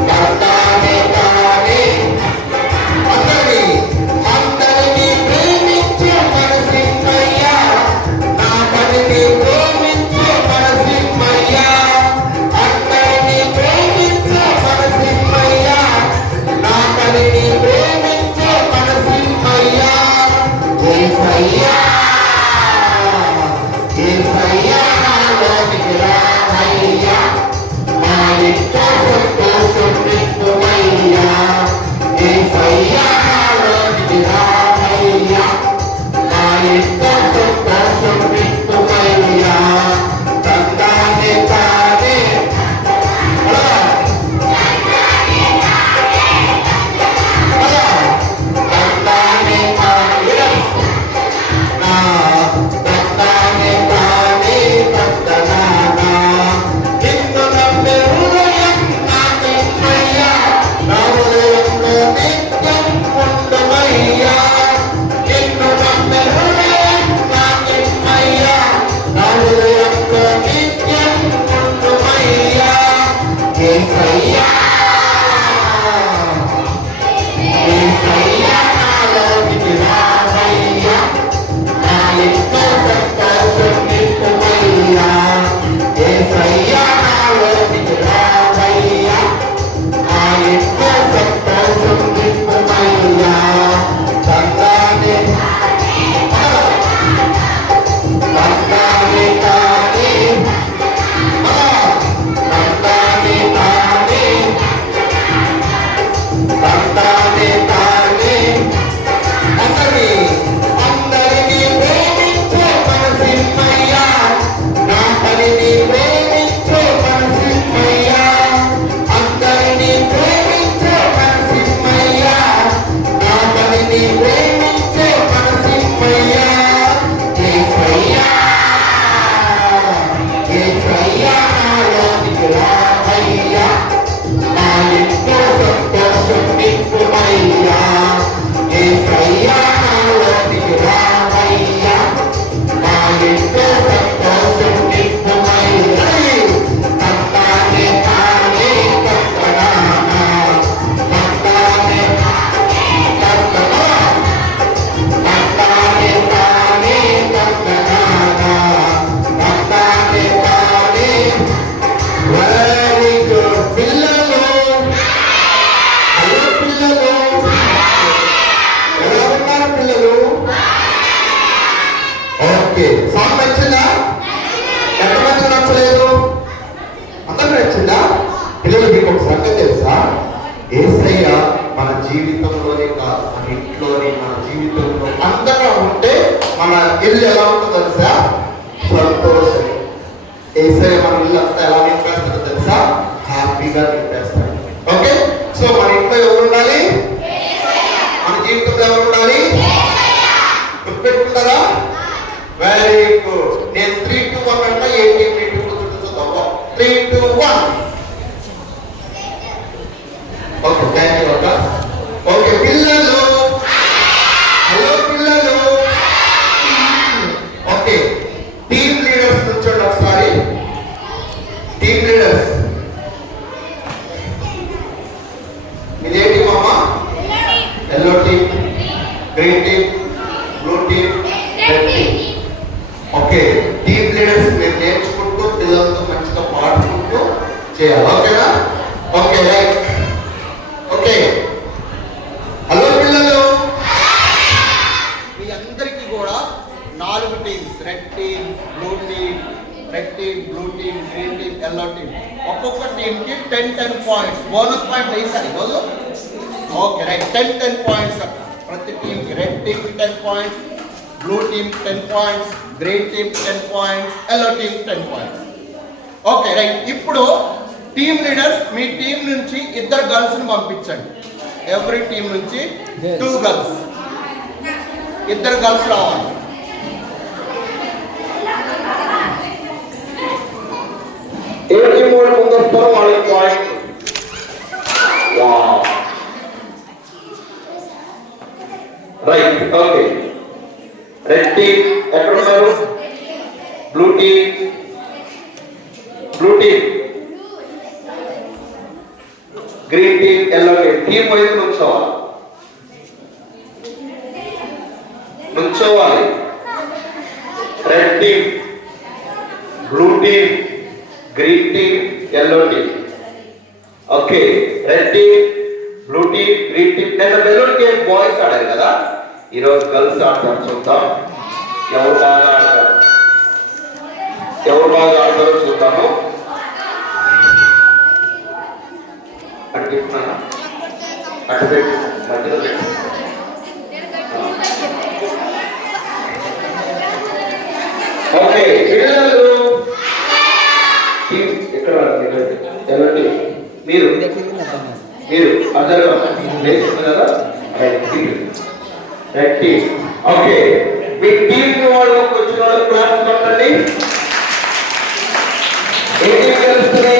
తంతానే తానే. అందరినీ ప్రేమించే మనసిమ్మయ్యా, నా పనిని ప్రేమించే మనసిమ్మయ్యా. అందరినీ ప్రేమించే మనసిమ్మయ్యా, నా పనిని ప్రేమించే మనసిమ్మయ్యా. యేసయ్యా యేసయ్యా నాలోనికి రావయ్యా, మా ఇంట్లో సంతోషం నింపుమయ్యా. యేసయ్యా నాలోనికి రావయ్యా, మా ఇంట్లో సంతోషం నింపుమయ్యా. తంతానే తానే అలా తంతానే తానే నా, తంతానే తానే తందనానా. నిన్ను నమ్మే హృదయం నా నిమ్మయ్యా, నా హృదయంలో నిత్యం ఉండుమయ్యా. నిన్ను నమ్మే హృదయం నా నిమ్మయ్యా, నా హృదయంలో నిత్యం ఉండుమయ్యా. యేసయ్యా యేసయ్యా నాలోనికి రావయ్యా, మా ఇంట్లో సంతోషం నింపుమయ్యా. యేసయ్యా నాలోనికి రావయ్యా, మా ఇంట్లో సంతోషం నింపుమయ్యా. తంతానే తంతానే తానే తంతానే తానే తంతానే తానే. అందరినీ ప్రేమించే మనసిమ్మయ్యా, నా పనిని ప్రేమించే మనసిమ్మయ్యా. అందరినీ ప్రేమించే మనసిమ్మయ్యా, నా పనిని ప్రేమించే మనసిమ్మయ్యా. యేసయ్యా యేసయ్యా నాలోనికి రావయ్యా, మా ఇంట్లో సంతోషం నింపుమయ్యా. యేసయ్యా నాలోనికి రావయ్యా, మా ఇంట్లో సంతోషం నింపుమయ్యా. తంతానే తానే తందనానా, తంతానే తందనా, తంతానే తానే తందనానా, తంతానే తానే. వెరీ గుడ్ పిల్లలు. హలో పిల్లలు, ఎలా ఉన్నారు పిల్లలు? ఓకే, సాంగ్ నచ్చిందా? ఎంతమందికి నచ్చలేదు? అందరూ నచ్చిందా? పిల్లలు మీకు ఒక సంగతి తెలుసా? యేసయ్య మన జీవితంలోనే కాదు, మన ఇంట్లోని, మన జీవితంలో అంతగా ఉంటే మన ఇల్లు ఎలా ఉంటుందో తెలుసా? సంతోషం. ఏసై మన ఇల్లు అంతా ఎలా నింపేస్తాడో తెలుసా? హ్యాపీగా నింపేస్తాడు. ఓకే, సో మన ఇంట్లో ఎవరు ఉండాలి? మన జీవితంలో ఎవరు ఉండాలి? గుర్తుపెట్టుకుంటారా? Very good. నేను 3, 2, 1 అంటే ఏంటి? 3, 2, 1. ఓకే, థ్యాంక్ యూ అక్క. ఓకే పిల్లలు, హలో పిల్లలు. ఓకే, టీమ్ లీడర్స్ కూర్చోండి ఒకసారి. టీమ్ లీడర్స్, ఇదే టీమ్ అమ్మా? Yellow team, green team, blue team, red team. Okay, team leaders మీరు నేర్చుకుంటూ పిల్లలతో మంచిగా పాడుకుంటూ చేయాలి. ఓకేనా? Okay, right. ఓకే, హలో పిల్లలు. మీ అందరికీ కూడా 4 teams, red team, blue team, red team, blue team, green team, yellow team. ఒక్కొక్క టీమ్కి 10 పాయింట్స్ బోనస్ పాయింట్ వేసారు ఈరోజు. Okay, right. 10 పాయింట్స్ ప్రతి టీమ్కి. రెడ్ టీమ్కి 10 points, blue team 10 points, green team 10 points, yellow team 10 points. Okay, right. ఇప్పుడు team leaders మీ team నుంచి 2 గర్ల్స్ని పంపించండి. ఎవ్రీ టీం నుంచి 2 గర్ల్స్, 2 గర్ల్స్ రావాలి. ఏ టీం వాళ్ళు ముందు వస్తారో వాళ్ళకి point. Right. Okay, red team ఎక్కడ ఉన్నారు? Blue team, blue team, green team, yellow team. Team వైపు నుంచోవాలి. Red team, blue team, green team, yellow team. Okay, red team, blue team, green team. నేను బెలూన్ గేమ్ బాయ్స్ ఆడారు కదా, ఈరోజు girls ఆడతారు. చూద్దాం ఎవరు బాగా ఆడతారు, ఎవరు బాగా ఆడతారో చూద్దాము. అంటున్నాను అటు పెట్టి మధ్యలో పెట్టి. ఓకే పిల్లలు, ఎక్కడ ఎలాంటి మీరు అందరూ వేస్తుంది కదా. Right team. ఓకే, మీ టీమ్ వాళ్ళు వచ్చిన వాళ్ళు క్లాస్ కొట్టండి. ఏ టీం గెలుస్తుంది?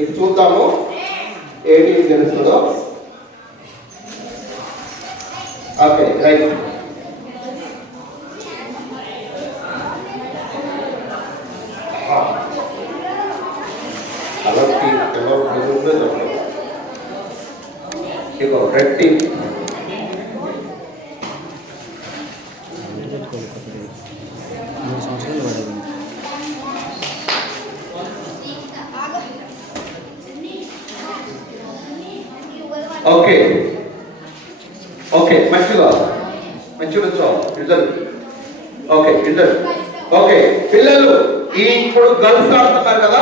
ఇది చూద్దాము ఏ టీం గెలుస్తుందో. Okay, right. ఇగో రెడ్ టీం. ఓకే, ఓకే, మంచిగా రిజల్ట్. Okay, result. ఓకే పిల్లలు, ఇప్పుడు గర్ల్స్ ఆడుతున్నారు కదా.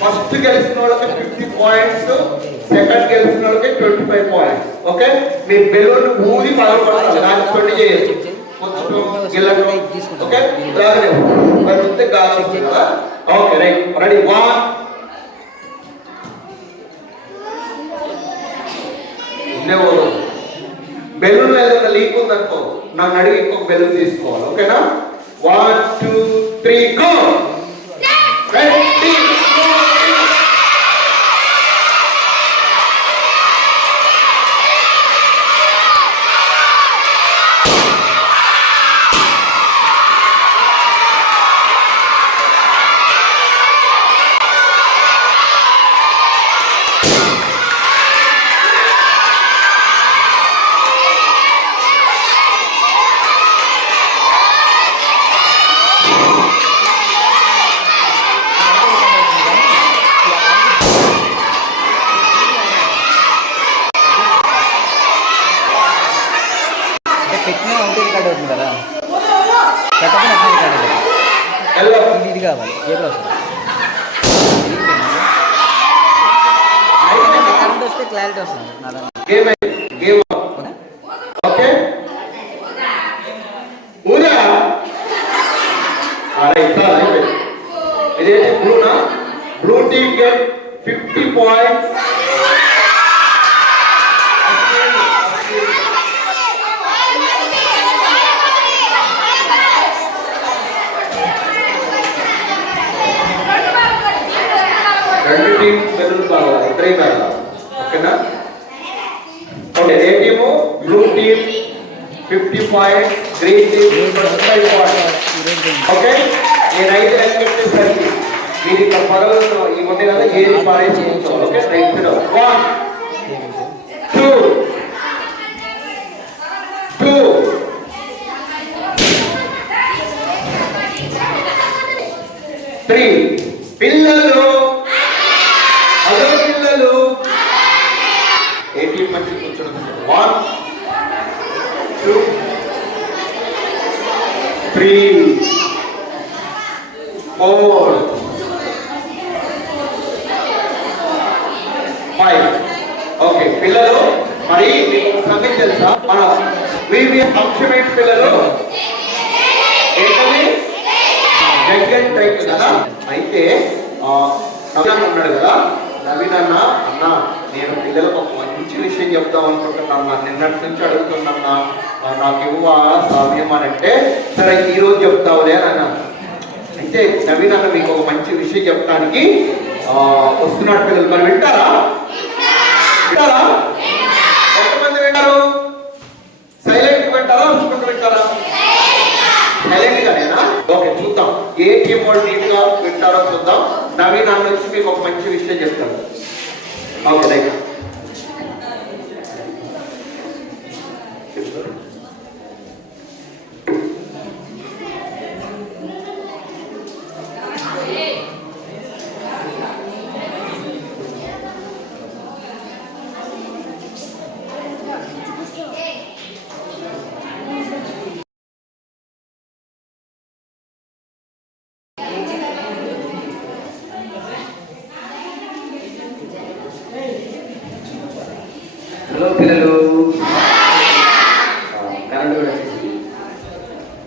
ఫస్ట్ గెలిచిన వాళ్ళకి 50 పాయింట్స్, సెకండ్ గెలిచిన వాళ్ళకి 25 పాయింట్స్. ఓకే, మీరు బెలూన్ ఊది పడగొట్టాలి, దాన్ని 20 చేయొచ్చు. ఓకే, మరి గాలి కదా. Okay, right. రెడీ, 1. బెలూన్ ఏదైనా లీక్ ఉందనుకో నన్ను అడిగి ఇంకొక బెలూన్ తీసుకోవాలి. ఓకేనా? 1, 2, 3 గో. పెట్టినా ఒకటి రికార్డ్ అవుతుంది కదా, పెట్టకుండా రికార్డ్ అవుతుంది. ఎల్లో ఇది కావాలి కేబుల్ వస్తుంది కరెంట్ వస్తే క్లారిటీ వస్తుంది నా దాంట్లో. గేమ్ గేమ్ ఓకే ఊరా రైట్ ఇదేంటి బ్లూనా బ్లూ టీమ్ గెట్ 50 పాయింట్స్ రెండు టీమ్స్ బెలూన్ కావాలి ఇద్దరే కావాలి ఓకేనా ఓకే ఏ team blue team 50 points green team 25 points okay నేను 5 లెక్క పెట్టేసరికి మీరు ఇక్కడ పగలు ఈ ఉండే కదా ఏది పారేసి కూర్చోవాలి ఓకే రైట్ సైడ్ 1 2 3 పిల్లలు హలో పిల్లలు ఏ టీం మంచి కూర్చోడం 1 2 3 4 5 ఓకే పిల్లలు మరి మీకు సంగతి తెలుసా మన వివి అక్షమేట్ పిల్లలు ఏంటది జంగల్ ట్రైక్ కదా అయితే నవీన్ ఉన్నాడు కదా నవీన్ అన్న నేను పిల్లలకు ఒక మంచి విషయం చెప్తాం అనుకుంటున్నా నిన్నటి నుంచి అడుగుతున్నా నాకు ఇవ్వ సమయం అని అంటే సరే ఈ రోజు చెప్తావులే అని అన్నాను అయితే నవీన్ అన్న మీకు ఒక మంచి విషయం చెప్పడానికి వస్తున్నాడు పిల్లలు మరి వింటారా వింటారా ఎంతమంది వింటారు సైలెంట్ వింటారా వింటారా సైలెంట్ గానేనా ఓకే చూద్దాం ఏ టీం వాళ్ళు నీట్ గా వింటారో చూద్దాం నవీన్ అన్న వచ్చి మీకు ఒక మంచి విషయం చెప్తాడు ఓకే రైట్ హలో పిల్లలు కరెంట్ కూడా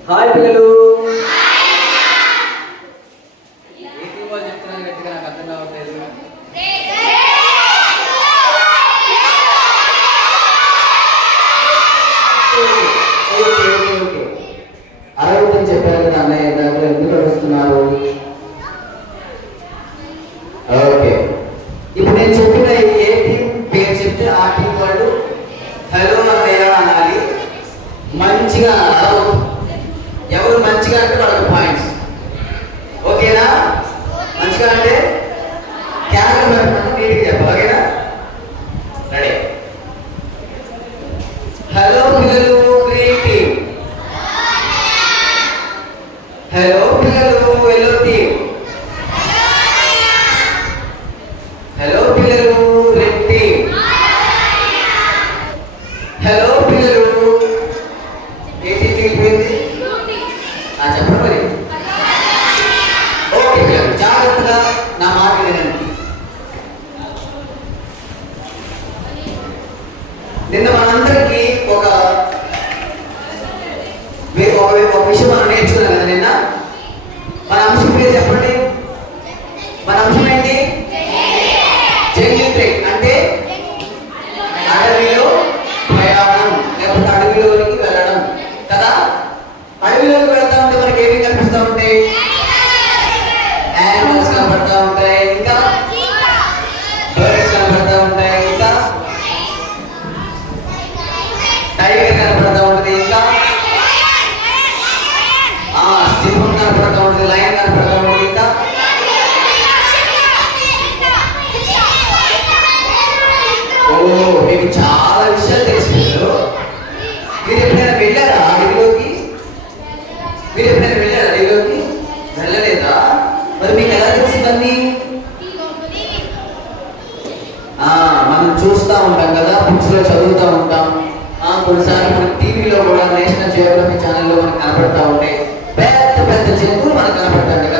హాయ్ పిల్లలు చెప్తున్నాను గట్టిగా నాకు అర్థం కావట్లేదు అరవై చెప్పారు కదా అన్నయ్య దాంట్లో ఎందుకు అడుగుతున్నారు ఓకే ఇప్పుడు నేను చెప్పిన ఏ టీం పేరు చెప్తే ఆ టీం వాళ్ళు హలో అన్నయ్య అనాలి మంచిగా అడగదు ఎవరు మంచిగా అంటే వాళ్ళకి పాయింట్స్ ఓకేనా మంచిగా అంటే క్యామెరా పెట్టకుండా నీట్గా చెప్పాలి ఓకేనా రెడీ హలో పిల్లలు గ్రీన్ టీమ్ హలో పిల్లలు ఎల్లో టీమ్ హలో పిల్లలు రెడ్ టీమ్ హలో పిల్లలు ఏ టీం మిగిలిపోయింది చెప్పండి మరి ఓకే పిల్లలు జాగ్రత్తగా నా మాట వినండి నిన్న మనందరికీ ఒక విషయం మనం నేర్చుకున్నాం కదా నిన్న మన అంశం పేరు చెప్పండి మన అంశం ఏంటి జంగిల్ ట్రెక్ అంటే అడవిలో ప్రయాణం లేకపోతే అడవిలోనికి వెళ్ళడం కదా అడవిలోకి వెళ్తా ఉంటే మనకి ఏమి కనిపిస్తూ ఉంటాయి యానిమల్స్ కనబడతా ఉంటాయి ఇంకా బర్డ్స్ కనబడతా ఉంటాయి ఇంకా టైగర్ కనబడతా ఉంటుంది ఇంకా సింహం కనబడతా ఉంటుంది లయన్ కనబడతా ఉంటుంది ఇంకా మీకు చాలా విషయాలు తెలిసిపోయారు మీరు ఎప్పుడైనా వెళ్ళారా అడవిలోకి మీరు ఎప్పుడైనా వెళ్ళారా అడవిలోకి వెళ్ళలేదా మరి మీకు ఎలా తెలిసిందండి మనం చూస్తూ ఉంటాం కదా బుక్స్ లో చదువుతూ ఉంటాం కొన్నిసార్లు మనకి టీవీలో కూడా నేషనల్ జియోగ్రఫీ ఛానల్లో మనకు కనపడతా ఉంటాయి పెద్ద పెద్ద జంతువులు మనకు కనపడతాయి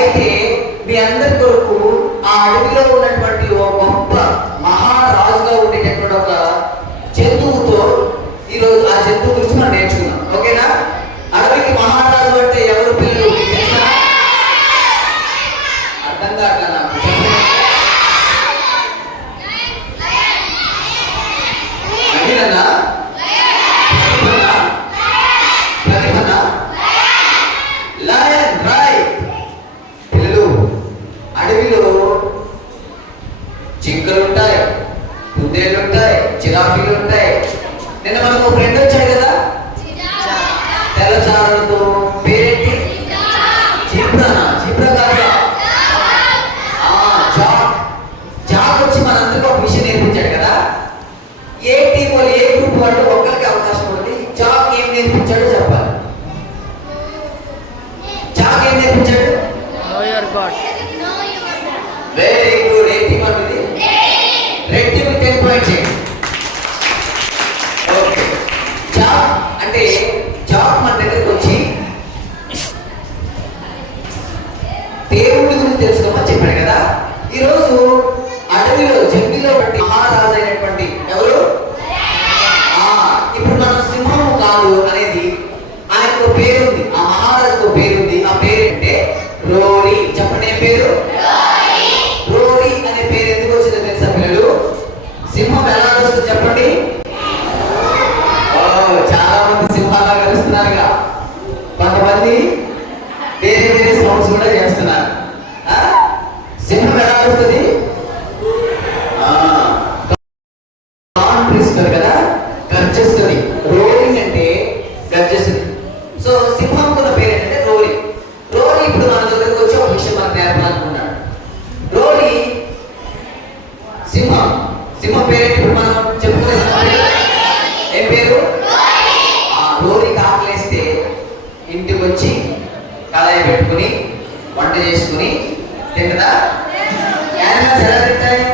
అయితే మీ అందరి కొరకు ఆ అడవిలో ఉన్నటువంటి ఒక గొప్ప మహారాజుగా ఉండేటటువంటి ఒక జంతువుతో ఈరోజు ఆ జంతువు గురించి మనం నేర్చుకున్నాం. ఓకేనా? అడవికి మహారాజు అంటే ఎవరు పిల్లలు అర్థం కాక నాకు అడిగినా లయన్ రైట్. పిల్లలు అడవిలో జింకలు ఉంటాయి, కుందేళ్ళు ఉంటాయి, జిరాఫీలు ఉంటాయి. నిన్న మనకు ఒక ఫ్రెండ్ వచ్చాడు కదా తెల్లచారులతో, పేరేంటి? జీబ్రానా? జీబ్రా కాదు, జాక్. జాక్ వచ్చి మనందరికీ ఒక విషయం నేర్పించాడు కదా. ఏ టీం వాళ్ళు, ఏ గ్రూప్ వాళ్ళు ఒక్కరికి అవకాశం ఉంది. జాక్ ఏం నేర్పించాడో చెప్పాలి. జాక్ ఏం నేర్పించాడు? Know your God. Very good. ఏ టీం అది? Red team 10 points. Okay. Jack అంటే జాక్ మన దగ్గరికి వచ్చి దేవుడి గురించి తెలుసుకోమని చెప్పాడు కదా. ఈరోజు అడవిలో జంగిలో బట్టి మహారాజు అయినటువంటి ఎవరు? ఇప్పుడు మనం సింహము కాదు అనేది ఆయనకు పేరుంది, ఆ మహారాజుకు పేరుంది. ఆ పేరేంటే రోరీ. చెప్పండి, ఏం పేరు? రోరీ అనే పేరు ఎందుకు వచ్చిందో తెలుసా పిల్లలు? సింహం ఎలా వస్తుంది చెప్పండి? చాలా మంది సింహాలా కలుస్తున్నారుగా. కొంతమంది వేరే వేరే సౌండ్స్ కూడా చేస్తున్నారు. సింహం ఎలా వస్తుంది? కదా, గర్జిస్తుంది. రోరింగ్ అంటే గర్జిస్తుంది. సో సింహం కూడా పేరు ఏంటంటే రోరీ. రోరీ ఇప్పుడు మన దగ్గరకు వచ్చి ఒక విషయం మనకు నేర్పాలనుకున్నాడు. రోరీ సింహం. సింహం పేరేంటి ఇప్పుడు మనం చెప్పుకునే? ఏం పేరు? ఆ రోరీకి ఆకలేస్తే ఇంటికి వచ్చి కళాయి పెట్టుకుని వంట చేసుకుని తింటదా? యానిమల్స్ ఎలా తింటాయి?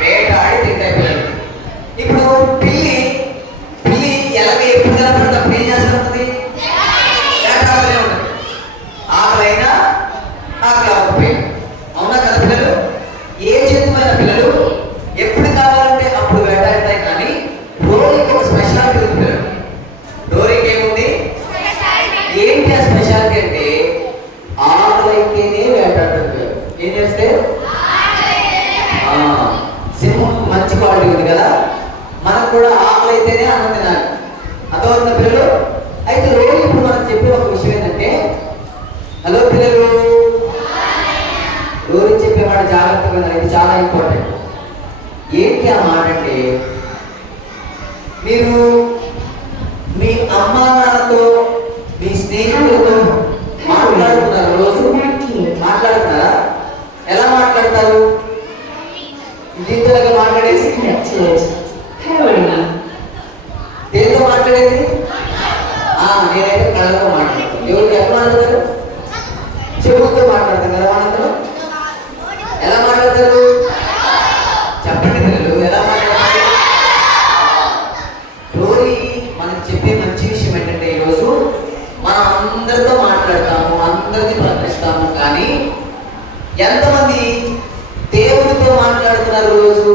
వేటాడి తింటాయి పిల్లలు. ఇప్పుడు పిల్లి ఎలాగ ఎప్పుడు కనపడినప్పుడు ఏం చేస్తుంది? వేటాడుతూనే ఉంటుంది. ఆకలైనా ఆకలి అవ్వకపోయినా. అవునా కదా పిల్లలు? ఏ జంతువైన పిల్లలు ఎప్పుడు కావాలంటే అప్పుడు వేటాడతాయి. కానీ రోరీకి ఒక స్పెషాలిటీ ఉంది పిల్లలు. రోరీకి ఏముంది? ఏంటి ఆ స్పెషాలిటీ అంటే ఆకలైతేనే వేటాడుతుంది. ఏం చేస్తే? సింహం మంచి క్వాలిటీ ఉంది కదా, మనకు కూడా ఆకలి అయితేనే అన్నం తినాలి. అర్థమవుతున్న పిల్లలు? అయితే రోజు ఇప్పుడు మనం చెప్పే ఒక విషయం ఏంటంటే, హలో పిల్లలు, రోజు చెప్పే మాట జాగ్రత్తగా వినాలి. ఇది చాలా ఇంపార్టెంట్. ఏంటి ఆ మాట అంటే, మీరు మీ అమ్మా నాన్నతో, మీ స్నేహితులతో మాట్లాడుతున్నారు. రోజు మాట్లాడుతున్నారా? ఎలా మాట్లాడతారు? దీంతో మాట్లాడేది దేంతో మాట్లాడేది? నేనైతే కళ్ళతో మాట్లాడతాను. ఎవరు ఎట్లా మాట్లాడతారు? చెవులతో మాట్లాడతాం కదా మనందరం. ఎలా మాట్లాడతారు చెప్పండి పిల్లలు, ఎలా మాట్లాడతారు? రోరీ మనకి చెప్పే మంచి విషయం ఏంటంటే, ఈరోజు మనం అందరితో మాట్లాడతాము, అందరినీ ప్రకటిస్తాము. కానీ ఎంతమంది దేవుడితో మాట్లాడుతున్నారు? రోజు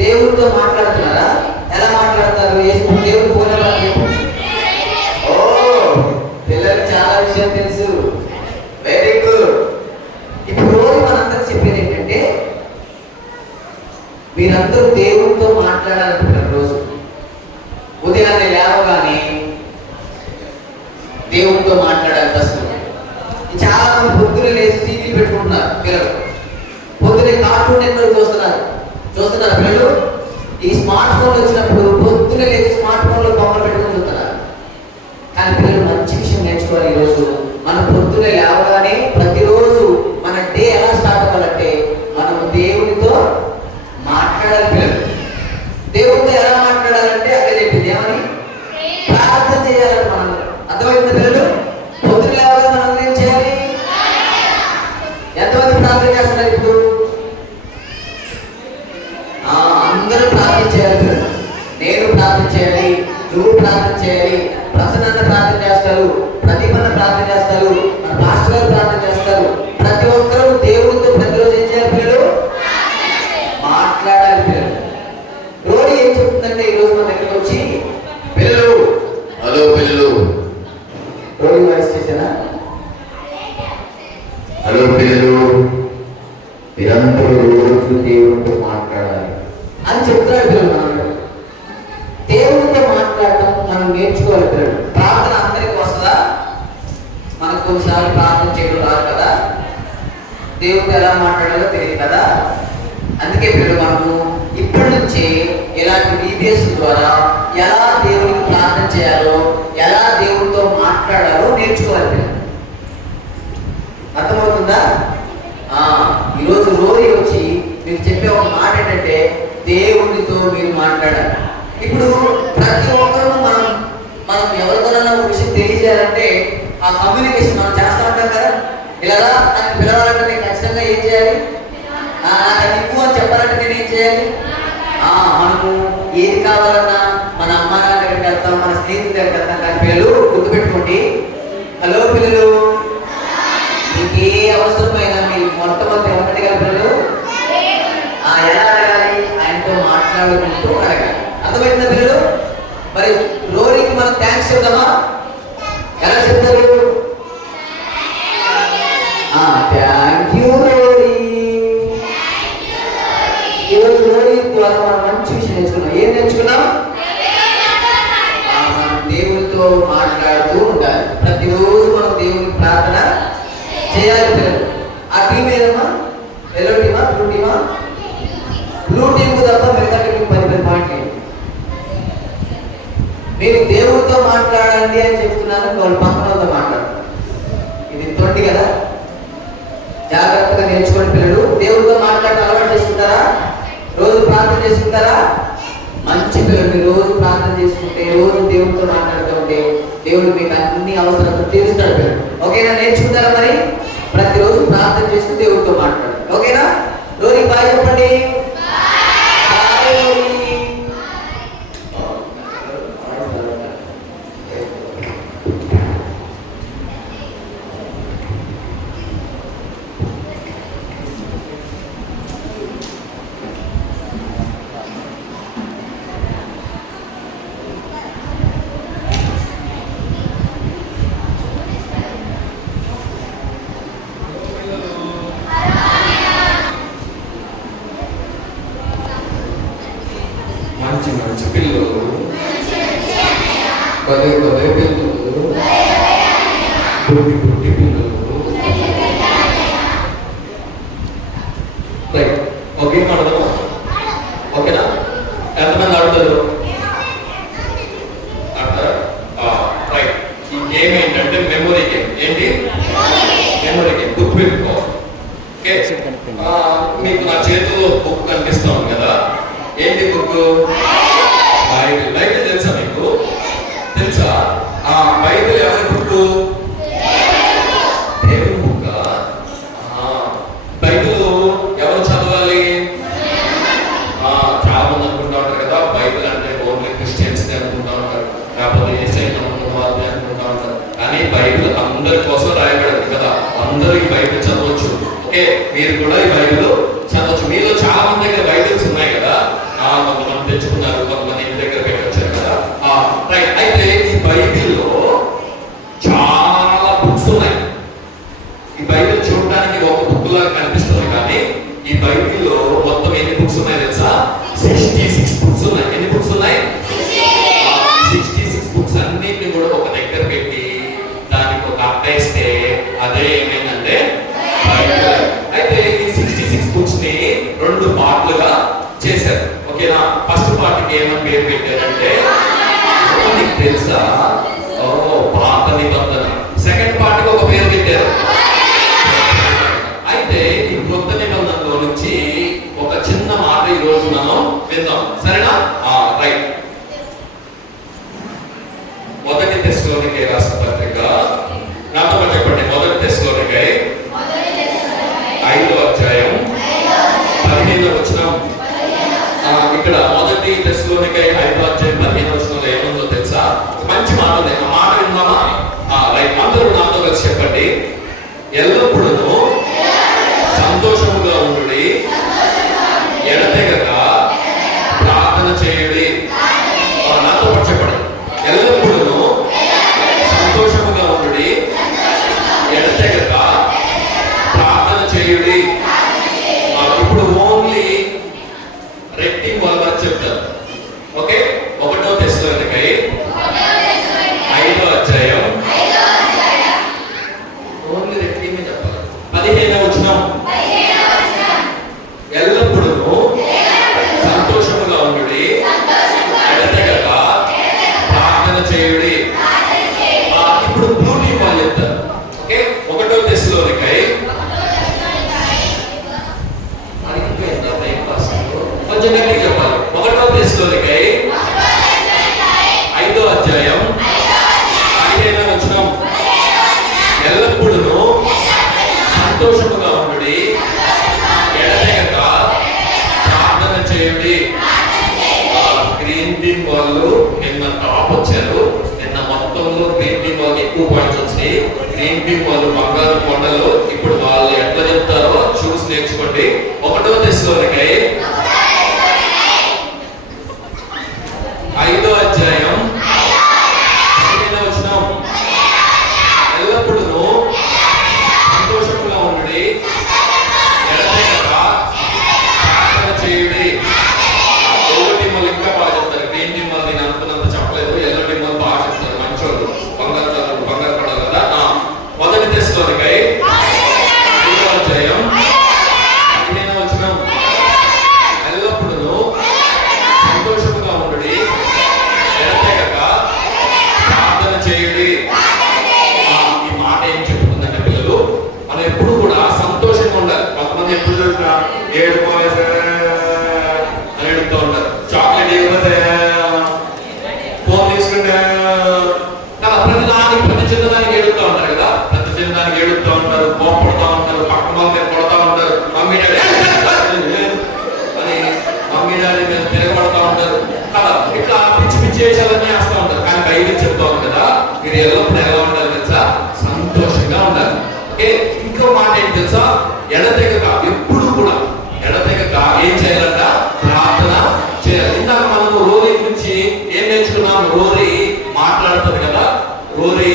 దేవుడితో మాట్లాడుతున్నారా? ఎలా మాట్లాడతారు? దేవుడు ఫోన్ పిల్లలకు చాలా విషయం తెలుసు. Very good. ఇప్పుడు రోజు మనందరూ చెప్పేది ఏంటంటే, మీరందరూ దేవుడితో మాట్లాడాలనుకుంటారు. రోజు ఉదయాన్నే లేవగానే దేవుడితో మాట్లాడాలి. ఫస్ట్ చాలా మంది పొద్దునే లేచి టీవీ పెట్టుకుంటున్నారు పిల్లలు. పొద్దునే కార్టూన్ నెట్వర్క్ చూస్తున్నారు పిల్లలు. ఈ స్మార్ట్ ఫోన్ వచ్చినప్పుడు పొద్దునే లేచి స్మార్ట్ ఫోన్ లో బొమ్మలు పెట్టుకుని చూస్తున్నారు. కానీ పిల్లలు మంచి విషయం నేర్చుకోవాలి. ఈరోజు మనం పొద్దునే లేవగానే ప్రతిరోజు మన డే ఎలా స్టార్ట్ అవ్వాలంటే, మనం దేవుడితో మాట్లాడాలి. పిల్లలు దేవుడితో ఎలా మాట్లాడాలంటే అక్కడ చెప్పింది ఏమని? ప్రార్థన చేయాలంటే. మనం అర్థమైంది పిల్లలు? పొద్దున లేవగా మనం ఏం చేయాలి? ఎంతమంది ప్రార్థన చేస్తున్నారు ఇప్పుడు? అందరూ ప్రార్థన చేయాలి. నేను ప్రార్థన చేయాలి, నువ్వు ప్రార్థన చేయాలి, ప్రసన్న ప్రార్థన చేస్తాడు. చేస్తారు, ప్రతిభన ప్రార్థన చేస్తారు, మన పాస్టర్ గారు ప్రార్థన చేస్తారు. ప్రతి ఒక్కరూ దేవుడితో ప్రతిరోజు ఏం చేయాలి పిల్లలు? మాట్లాడాలి పిల్లలు. రోజు ఏం చెప్తుందంటే ఈరోజు మన దగ్గరికి వచ్చి పిల్లలు, హలో పిల్లలు, రోజు వాయిస్ చేశానా? హలో పిల్లలు, మీరందరూ రోజు దేవుడితో మాట్లాడాలి అని చెప్తున్నాడు పిల్లలు. మనం దేవుడితో మాట్లాడటం మనం నేర్చుకోవాలి పిల్లలు. ప్రార్థన అందరికీ వస్తుందా? మనకు కొన్నిసార్లు ప్రార్థన చేయడం రాదు కదా, దేవుడితో ఎలా మాట్లాడాలో తెలియదు కదా. అందుకే పిల్లలు మనము ఇప్పటి నుంచే ఇలాంటి వీడియోస్ ద్వారా ఎలా దేవుడికి ప్రార్థన చేయాలో, ఎలా దేవుడితో మాట్లాడాలో నేర్చుకోవాలి పిల్లలు. అర్థమవుతుందా? ఈరోజు రోజు వచ్చి మీకు చెప్పే ఒక మాట ఏంటంటే దేవుడితో మీరు మాట్లాడాలి. ఇప్పుడు ప్రతి ఒక్కరూ మనం ఎవరితోనైనా ఒక విషయం తెలియజేయాలంటే ఆ కమ్యూనికేషన్ మనం చేస్తూ ఉంటాం కదా. ఇలాగా నన్ను పిలవాలంటే నేను ఖచ్చితంగా ఏం చేయాలి? నాకు ఎక్కువ అని చెప్పాలంటే నేను ఏం చేయాలి? మనము ఏది కావాలన్నా మన అమ్మ నాన్న దగ్గరికి వెళ్తాం, మన స్నేహితుల దగ్గరికి వెళ్తాం. కానీ పిల్లలు గుర్తుపెట్టుకోండి, హలో పిల్లలు, మీకు ఏ అవసరమైనా మీరు మొట్టమొదటి ఎవరిని అడగాలి పిల్లలు? ఎలా అడగాలి? ఆయనతో మాట్లాడుకుంటూ అడగాలి. అర్థమైందా పిల్లలు? మరి రోరీకి మనం థ్యాంక్స్ చెప్తామా? ఎలా చెప్తారు? Thank you Rory. ఈరోజు రోరీ ద్వారా మనం మంచి విషయం నేర్చుకున్నాం. ఏం నేర్చుకున్నాం? మనం దేవుడితో మాట్లాడుతూ ఉండాలి. ప్రతిరోజు మనం దేవుడికి ప్రార్థన చేయాలి పిల్లలు. ఆ టీం ఏదమ్మా? ఎల్లో టీమా, బ్లూ టీమా? బ్లూ టీంకు తప్ప మిగతా టీంకి 10 పాయింట్లు. మీరు దేవుడితో మాట్లాడండి అని చెప్తున్నాను, వాళ్ళు పక్కన వాళ్ళతో మాట్లాడు. ఇది తొండి కదా. జాగ్రత్తగా నేర్చుకోండి పిల్లలు. దేవుడితో మాట్లాడటం అలవాటు చేసుకుంటారా? రోజు ప్రార్థన చేసుకుంటారా? మంచి పిల్లలు. మీరు రోజు ప్రార్థన చేసుకుంటే, రోజు దేవుడితో మాట్లాడుతూ ఉంటే దేవుడు మీకు అన్ని అవసరాలు తీరుస్తాడు పిల్లలు. ఓకేనా? నేర్చుకుంటారా? మరి ప్రతిరోజు ప్రార్థన చేస్తూ దేవుడితో మాట్లాడు. ఓకేనా? రోజు బాయ్ చెప్పండి. మంచి పిల్లలు, పదే పిల్లలు, పుట్టి పిల్లలు. రైట్, ఓకే ఆడదాము. ఓకేనా? ఎంతమంది ఆడుతారు? ఆడతారా? రైట్. ఈ గేమ్ ఏంటంటే మెమొరీ గేమ్. ఏంటి? Memory game. గుర్తుపెట్టుకోవాలి. ఓకే, మీకు నా చేతిలో బుక్ కనిపిస్తాను కదా. ఏంటి బుక్? బైబిల్. బైబిల్ తెలుసా మీకు? తెలుసా? బైబిల్ ఎవరి బుక్? దేవుని బుక్. బైబిల్ ఎవరు చదవాలి? చాలా మంది అనుకుంటా ఉంటారు కదా, బైబిల్ అంటే ఓన్లీ క్రిస్టియన్స్ అనుకుంటా ఉంటారు, లేకపోతే యేసయ్య నమ్ముకున్న వాళ్ళని అనుకుంటా ఉంటారు. కానీ బైబిల్ అందరి కోసం రాయబడింది కదా, అందరూ ఈ బైబిల్ చదవచ్చు. ఓకే, మీరు కూడా ఈ బైబిల్ చదవచ్చు. మీలో చాలా మంది దగ్గర బైబిల్స్ ఉన్నాయి కదా, కొంతమంది తెచ్చుకున్నారు, కొంతమంది ఇంటి దగ్గర పెట్టొచ్చారు కదా. రైట్. అయితే ఈ బైబిల్లో చాలా బుక్స్ ఉన్నాయి. ఈ బైబిల్ చూడడానికి ఒక బుక్ లాగా కనిపిస్తుంది, కానీ ఈ బైబిల్లో మొత్తం ఎన్ని బుక్స్ ఉన్నాయి తెలుసా? 66 బుక్స్ ఉన్నాయి. ఎన్ని బుక్స్ ఉన్నాయి? 66 బుక్స్ అన్నింటినీ కూడా ఒక దగ్గర పెట్టి దానికి ఒక అట్టేస్తే అదే ఏమైందంటే బైబిల్. అయితే ఈ 66 బుక్స్ ని 2 పార్ట్లుగా చేశారు. ఓకేనా? ఫస్ట్ పార్ట్ కి ఏమని కలిసి చెప్పండి. ఎల్లప్పుడూ సంతోషముగా ఉండుడి, ఎడతెగక ప్రార్థన చేయుడి. నాతో పాటు చెప్పండి. ఎల్లప్పుడూ సంతోషముగా ఉండుడి, ఎడతెగక ప్రార్థన చేయుడి. ఇప్పుడు ఓన్లీ రెట్టింగ్ వాళ్ళ చెప్తారు. ఓకే, 1 తెస్సలోనికై 5వ అధ్యాయం ఓన్లీ రెట్టింగ్ చెప్పాలి. 15వ వచనం, ఎల్లప్పుడూ సంతోషముగా ఉండుడి, ఎడతెగక ప్రార్థన చేయుడి. ఇప్పుడు బ్లూ టీం వాళ్ళు చెప్తారు. ఓకే, 1 తెస్సలోనికై కొంచెం గట్టిగా చెప్పాలి. 1 తెస్సలోనికై 5వ అధ్యాయం 15వ వచనం, ఎల్లప్పుడూ సంతోషముగా ఉండుడి, ఎడతెగక ప్రార్థన చేయుడి. గ్రీన్ టీం వాళ్ళు నిన్న టాప్ వచ్చారు. నిన్న మొత్తంలో గ్రీన్ టీం వాళ్ళకి ఎక్కువ పాయింట్స్ వచ్చినాయి. గ్రీన్ టీం వాళ్ళు బంగారు కొండలు. ఇప్పుడు వాళ్ళు ఎట్లా చెప్తారో చూసి నేర్చుకోండి. 1 తెస్సలోనికై 5వ అధ్యాయం 15వ వచనం, ఎల్లప్పుడూ సంతోషముగా ఉండుడి, ఎడతెగక ప్రార్థన చేయుడి. ఎల్లో టీం వాళ్ళు ఇంకా బాగా చెప్తారు. గ్రీన్ టీం వాళ్ళు నేను అనుకున్నంత చెప్పలేదు. ఎల్లో టీం వాళ్ళు బాగా చెప్తారు, మంచోళ్ళు, బంగారు పడాలి కదా. 1 తెస్సలోనికై 5వ అధ్యాయం 15వ వచనం, ఎల్లప్పుడూ సంతోషముగా ఉండుడి, ఎడతెగక ప్రార్థన చేయుడి. ఈ మాట ఏం చెప్పుకుందంటే పిల్లలు, మనం ఎప్పుడు కూడా సంతోషంగా ఉండాలి. కొంతమంది ఎప్పుడు చూసినా ఏడు అని అడుగుతూ ఉంటారు. చాక్లెట్ ఇవ్వతే, ఫోన్ తీసుకుంటే కదా, ప్రతి చిన్నదానికి ఏడుస్తూ ఉంటారు కదా. ప్రతి చిన్నదానికి ఏడుస్తూ ఉంటారు, కోపడుతూ ఉంటారు, పక్కన వాళ్ళకి కొడతా ఉంటారు, మమ్మీ డాడీ అని మమ్మీ డాడీ మీద తిరగబడతా ఉంటారు కదా. ఇట్లా పిచ్చి పిచ్చి వేషాలన్నీ వేస్తూ ఉంటారు. కానీ బైబిల్ చెప్తా ఉంది కదా, మీరు ఎల్లప్పుడు ఎలా ఉండాలి తెలుసా? సంతోషంగా ఉండాలి. ఓకే, ఇంకో మాట ఏంటి తెలుసా? ఎడతెగక, ఎప్పుడు కూడా ఎడతెగక ఏం చేయాలంట? ప్రార్థన చేయాలి. ఇందాక మనము రోరీ గురించి ఏం నేర్చుకున్నాం? రోరీ మాట్లాడుతుంది కదా. రోరీ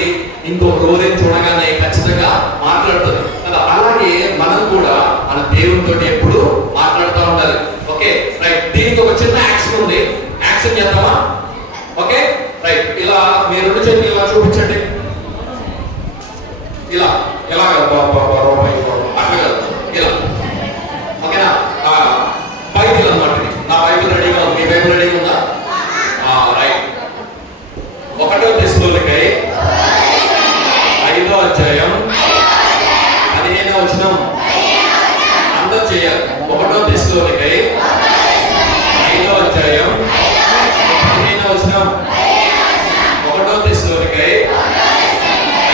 ఇంకో రోరీని చూడగానే ఖచ్చితంగా మాట్లాడుతుంది కదా. అలాగే మనం కూడా మన దేవునితో ఎప్పుడు మాట్లాడుతూ ఉండాలి. Okay right. దీనికి ఒక చిన్న యాక్షన్ ఉంది. యాక్షన్ చేద్దామా? Okay right. ఇలా మీ 2 చేతులు ఇలా చూపించండి. ఇలా ఎలా అట్లా కాదు, ఇలా. ఓకేనా? బైబిల్ అన్నమాట. నా బైబిల్ రెడీగా ఉంది. మీ బైబిల్ రెడీగా ఉందా? రైట్. 1 తెస్సలోనికై 5వ అధ్యాయం 15వ వచనం అందరూ చేయాలి. 1 తెస్సలోనికై 5వ అధ్యాయం 15వ వచనం. 1 తెస్సలోనికై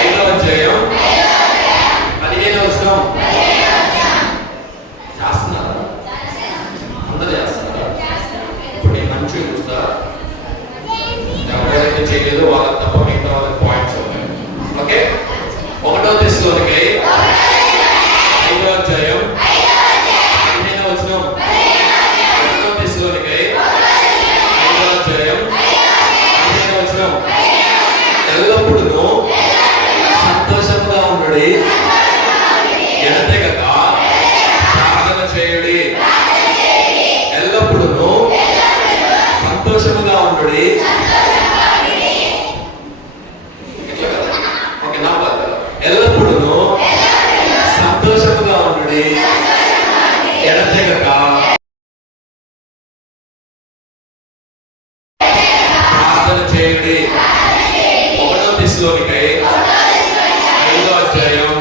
5వ అధ్యాయం 15వ వచనం. చేస్తున్నారా? అందరూ చేస్తున్నారా? ఇప్పుడు నేను మంచిగా చూస్తా. ఎవరైతే చేయలేదు వాళ్ళకి తప్ప మిగతా వాళ్ళకి పాయింట్స్ ఉన్నాయి. ఓకే, 1 తెస్సలోనికై 5వ అధ్యాయం 15వ వచనం. 1 తెస్సలోనికై 5వ అధ్యాయం 15వ వచనం, ఎల్లప్పుడూ సంతోషంగా ఉండుడి, ఎడతెగక ప్రార్థన చేయుడి. ఎల్లప్పుడూ సంతోషముగా ఉండుడి. ఎల్లప్పుడూ సంతోషముగా ఉండుడి, ఎడతెగక ప్రార్థన చేయుడి. 1 తెస్సలోనికై 5వ అధ్యాయం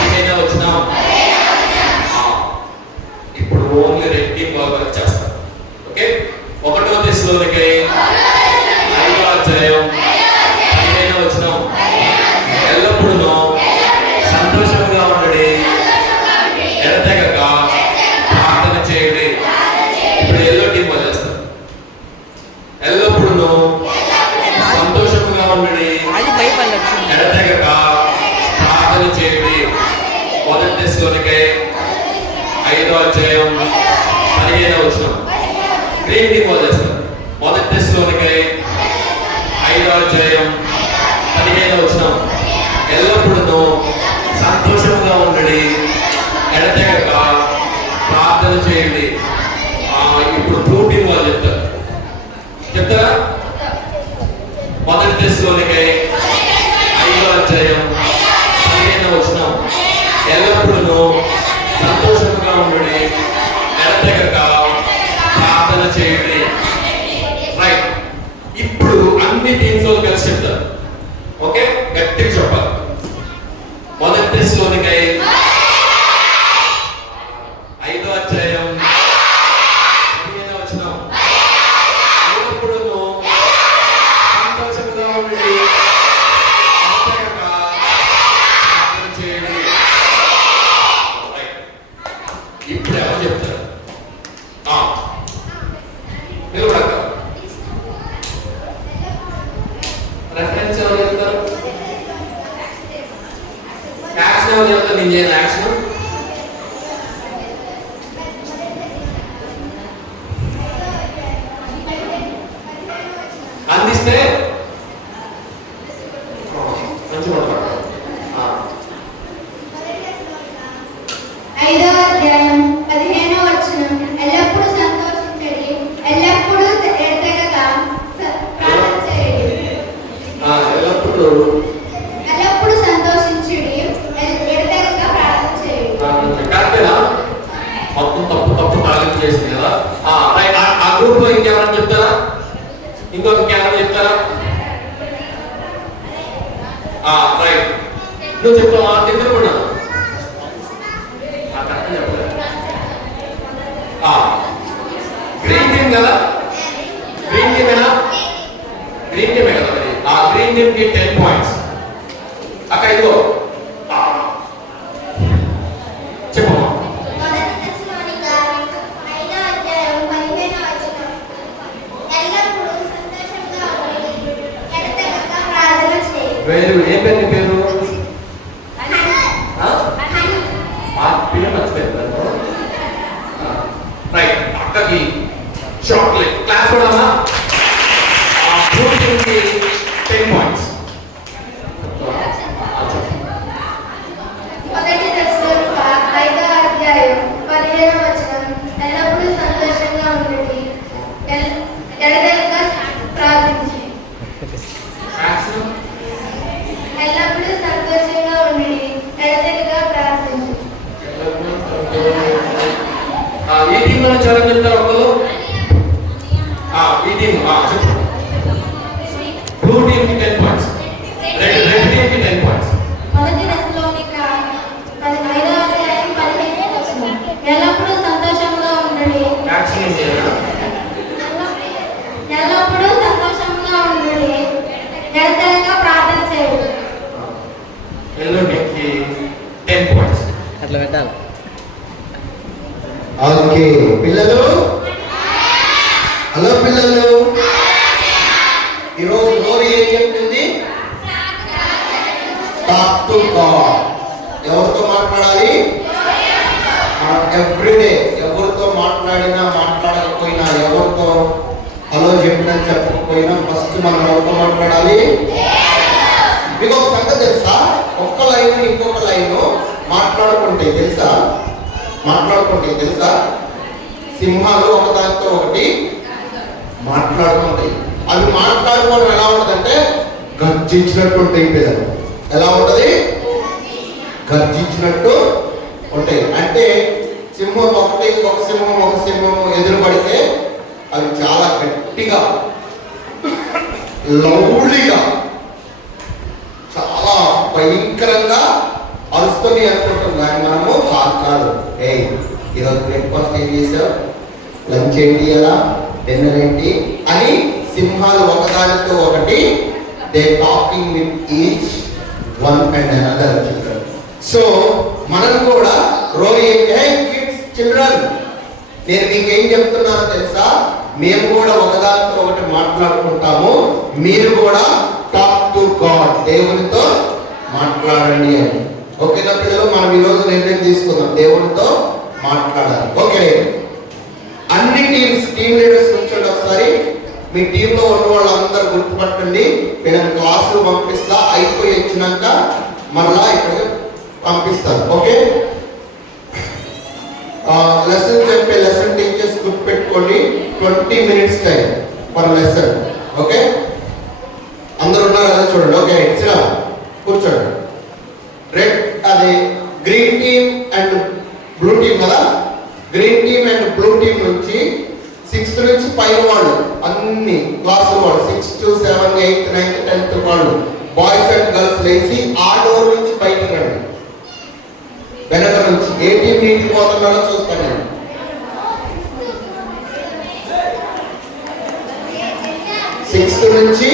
15వ వచనం. ఇప్పుడు ఓన్లీ రెట్టింగ్ వర్క్ చేస్తాం. ఓకే, 1 తెస్సలోనికై 5వ అధ్యాయం 15వ వచనం, ఎల్లప్పుడూ సంతోషంగా ఉండుడి, ఎడతెగక ప్రార్థన చేయుడి. ఇప్పుడు ఎల్లో టీం వాళ్ళు చేస్తారు. ఎల్లప్పుడూ సంతోషంగా ఉండుడి, ఎడతెగక ప్రార్థన చేయండి. మొదటి దశలోనికై 5వ అధ్యాయం 15వ వచనం. గ్రీన్ టీ చేస్తారు. మొదటి దశలోనికై 5వ అధ్యాయం 15వ వచనం. ఎల్లప్పుడూ సంతోషంగా ఉండండి, ఎడతెగక ప్రార్థన చేయండి. ఇప్పుడు ప్రోటీన్ వాళ్ళు చెప్తారా? మొదటి దశలోనికై 5వ అధ్యాయం 15వ వచనం. ఎల్లప్పుడూ సంతోషంగా ఉండండి, ఎడతెగక ప్రార్థన చేయండి. రైట్. ఇప్పుడు అన్ని టీమ్స్ వాళ్ళు కలిసి చెప్తారు. ఓకే, గట్టిగా చెప్పాలి. మొదటి దశలోనికై 5వ అధ్యాయం 15వ వచనం. ఎల్లప్పుడూ సంతోషంగా ఉండండి, ఎడతెగక ప్రార్థన చేయండి. రైట్. ఇప్పుడు ఎవరు చెప్తారు? నిలబడక. రెఫరెన్స్ ఎవరు చెప్తారు? యాక్షన్ ఎవరు చెప్తారు? నేను చేయను యాక్షన్. అందిస్తే మంచి పడతాడు. 5వ అధ్యాయం 15వ వచనం. ఎల్లప్పుడూ సంతోషించండి, ఎల్లప్పుడూ ఎడతెగక ప్రార్థన చేయండి. ఎల్లప్పుడూ సంతోషించుడి, ఎడతెగక ప్రార్థన చేయండి. కరెక్టేనా? మొత్తం తప్పు తాలింపు చేసింది కదా. రైట్. ఆ గ్రూప్ లో ఇంకెవరైనా చెప్తారా? ఇంకెవరైనా చెప్తారా? రైట్. నువ్వు చెప్తావా? తిరుగుతున్నా గ్రీన్ టీమ్ కదా? గ్రీన్ టీమేనా? గ్రీన్ టీమే కదా మరి. ఆ గ్రీన్ టీమ్ కి 10 పాయింట్స్. అక్కడ ఇదిగో చెప్పమ్మా. మొదటి దశలోనిక 5వ అధ్యాయం 15వ వచనం. ఎల్లప్పుడూ సంతోషంగా ఉండండి, ఎడతెగక ప్రార్థన చేయండి. ఏం పేరు నీ పేరు? హని. పిల్లలు మర్చిపోయారు. రైట్. అక్కకి చాక్లెట్ క్లాస్ కూడా 10 పాయింట్స్. మొదటి దశలోనిక 5వ అధ్యాయం 15వ వచనం. ఎల్లప్పుడూ సంతోషంగా ఉండండి, ఎడతెగక ప్రార్థించండి. ఎల్లప్పుడూ సంతోషంగా ఉండండి, ఎడతెగక ప్రార్థించండి. ఈ టీమ్ లో చాలా చెప్తారు ఒకరు. ఈ టీమ్ బ్లూ టీమ్ కి 10 పాయింట్స్, రెడ్ టీమ్ కి 10 పాయింట్స్. మొదటి దశలోనిక 5వ అధ్యాయం 15వ వచనం. ఎల్లప్పుడూ సంతోషంగా ఉండండి, యాక్షన్ ఏం చేయాలి? ఎల్లప్పుడూ సంతోషంగా ఉండండి, ఎడతెగక ప్రార్థన చేయండి. ఎల్లో టీమ్ కి 10 పాయింట్స్. అట్లా పెట్టాలి. ఓకే పిల్లలు, హలో పిల్లలు, ఈరోజు నోరు ఏం చెప్తుంది? Talk to God. ఎవరితో మాట్లాడాలి? ఎవ్రీడే. ఎవరితో మాట్లాడినా మాట్లాడకపోయినా, ఎవరితో హలో చెప్పినా చెప్పకపోయినా ఫస్ట్ మనం ఎవరితో మాట్లాడాలి? మీకు ఒక సంగతి తెలుసా? ఒక్క లైన్ ఇంకొక లైన్ మాట్లాడుకుంటే తెలుసా? సింహాలు ఒకదానితో ఒకటి మాట్లాడుకుంటాయి. అవి మాట్లాడుకోవడం ఎలా ఉంటదంటే గర్జించినట్టు ఉంటాయి పిల్లలు. ఎలా ఉంటది? గర్జించినట్టు ఉంటాయి. అంటే సింహం ఒకటి ఒక సింహం ఎదురు పడితే అవి చాలా గట్టిగా లౌడ్లీగా చాలా భయంకరంగా అరుస్తుంది అనుకుంటాం. కానీ మనము కాదు. ఈరోజు బ్రేక్ఫాస్ట్ ఏం చేసావు, లంచ్ ఏంటి, ఎలా డిన్నర్ ఏంటి అని సింహాలు ఒకదానితో ఒకటి they talking with each one and another children. So మనం కూడా కిడ్స్ చిల్డ్రన్, నేను మీకేం చెప్తున్నానో తెలుసా? మేము కూడా ఒకదానితో ఒకటి మాట్లాడుకుంటాము. మీరు కూడా టాక్ టు గాడ్, దేవునితో మాట్లాడండి అని. ఓకేనా పిల్లలు? మనం ఈ రోజు నిర్ణయం తీసుకుందాం, దేవుడితో మాట్లాడాలి. ఓకే, అన్ని టీమ్ లీడర్స్ కూర్చోండి ఒకసారి. మీ టీంలో ఉన్న వాళ్ళందరూ గుర్తుపట్టండి. వీళ్ళని క్లాసులు పంపిస్తా, అయిపోయి వచ్చినాక మరలా ఇక్కడ పంపిస్తారు. ఓకే, లెసన్ చెప్పే లెసన్ టీచర్స్ గుర్తుపెట్టుకోండి. 20 minutes time per lesson. Okay, అందరూ ఉన్నారు కదా చూడండి. ఓకే, ఇట్లా కూర్చోండి. రెడ్ అది green team and blue team కదా. Green team and blue team నుంచి 6th నుంచి పైన వాళ్ళు అన్ని క్లాసుల వాళ్ళు 6th, 7th, 8th, 9th, 10th వాళ్ళు బాయ్స్ అండ్ గర్ల్స్ లేచి ఆ డోర్ నుంచి బయటకు రండి. వెనక నుంచి ఏ టీం నీటికి పోతున్నారో చూస్తాను. 6th నుంచి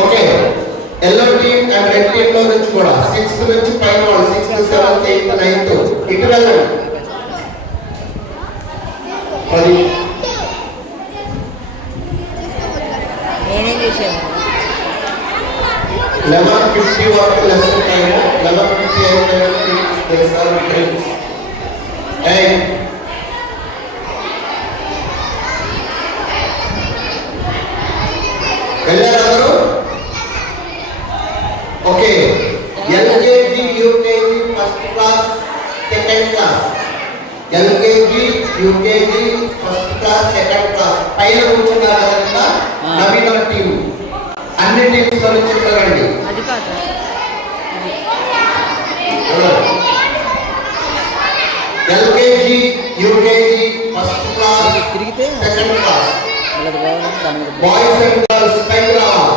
okay, yellow team and red team లో నుంచి కూడా 6th నుంచి పైన వాళ్ళు 6th, 7th, 8th, 9th ఇటు వెళ్ళండి. 11:50 వరకు లెసన్ టైం. 11:50 అయిపోయిన వెళ్ళారు అందరూ? Okay, LKG, UKG, first class, second class. LKG, UKG, first class, second class పైన కూర్చున్నారు కదా నవీన టీం. అన్ని టీమ్స్ లో నుంచి రండి. LKG, UKG, first class, second class, boys and girls పైకి రావాలి.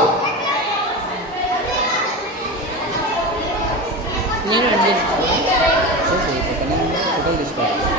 ఫోటోలు తీసుకోవాలి.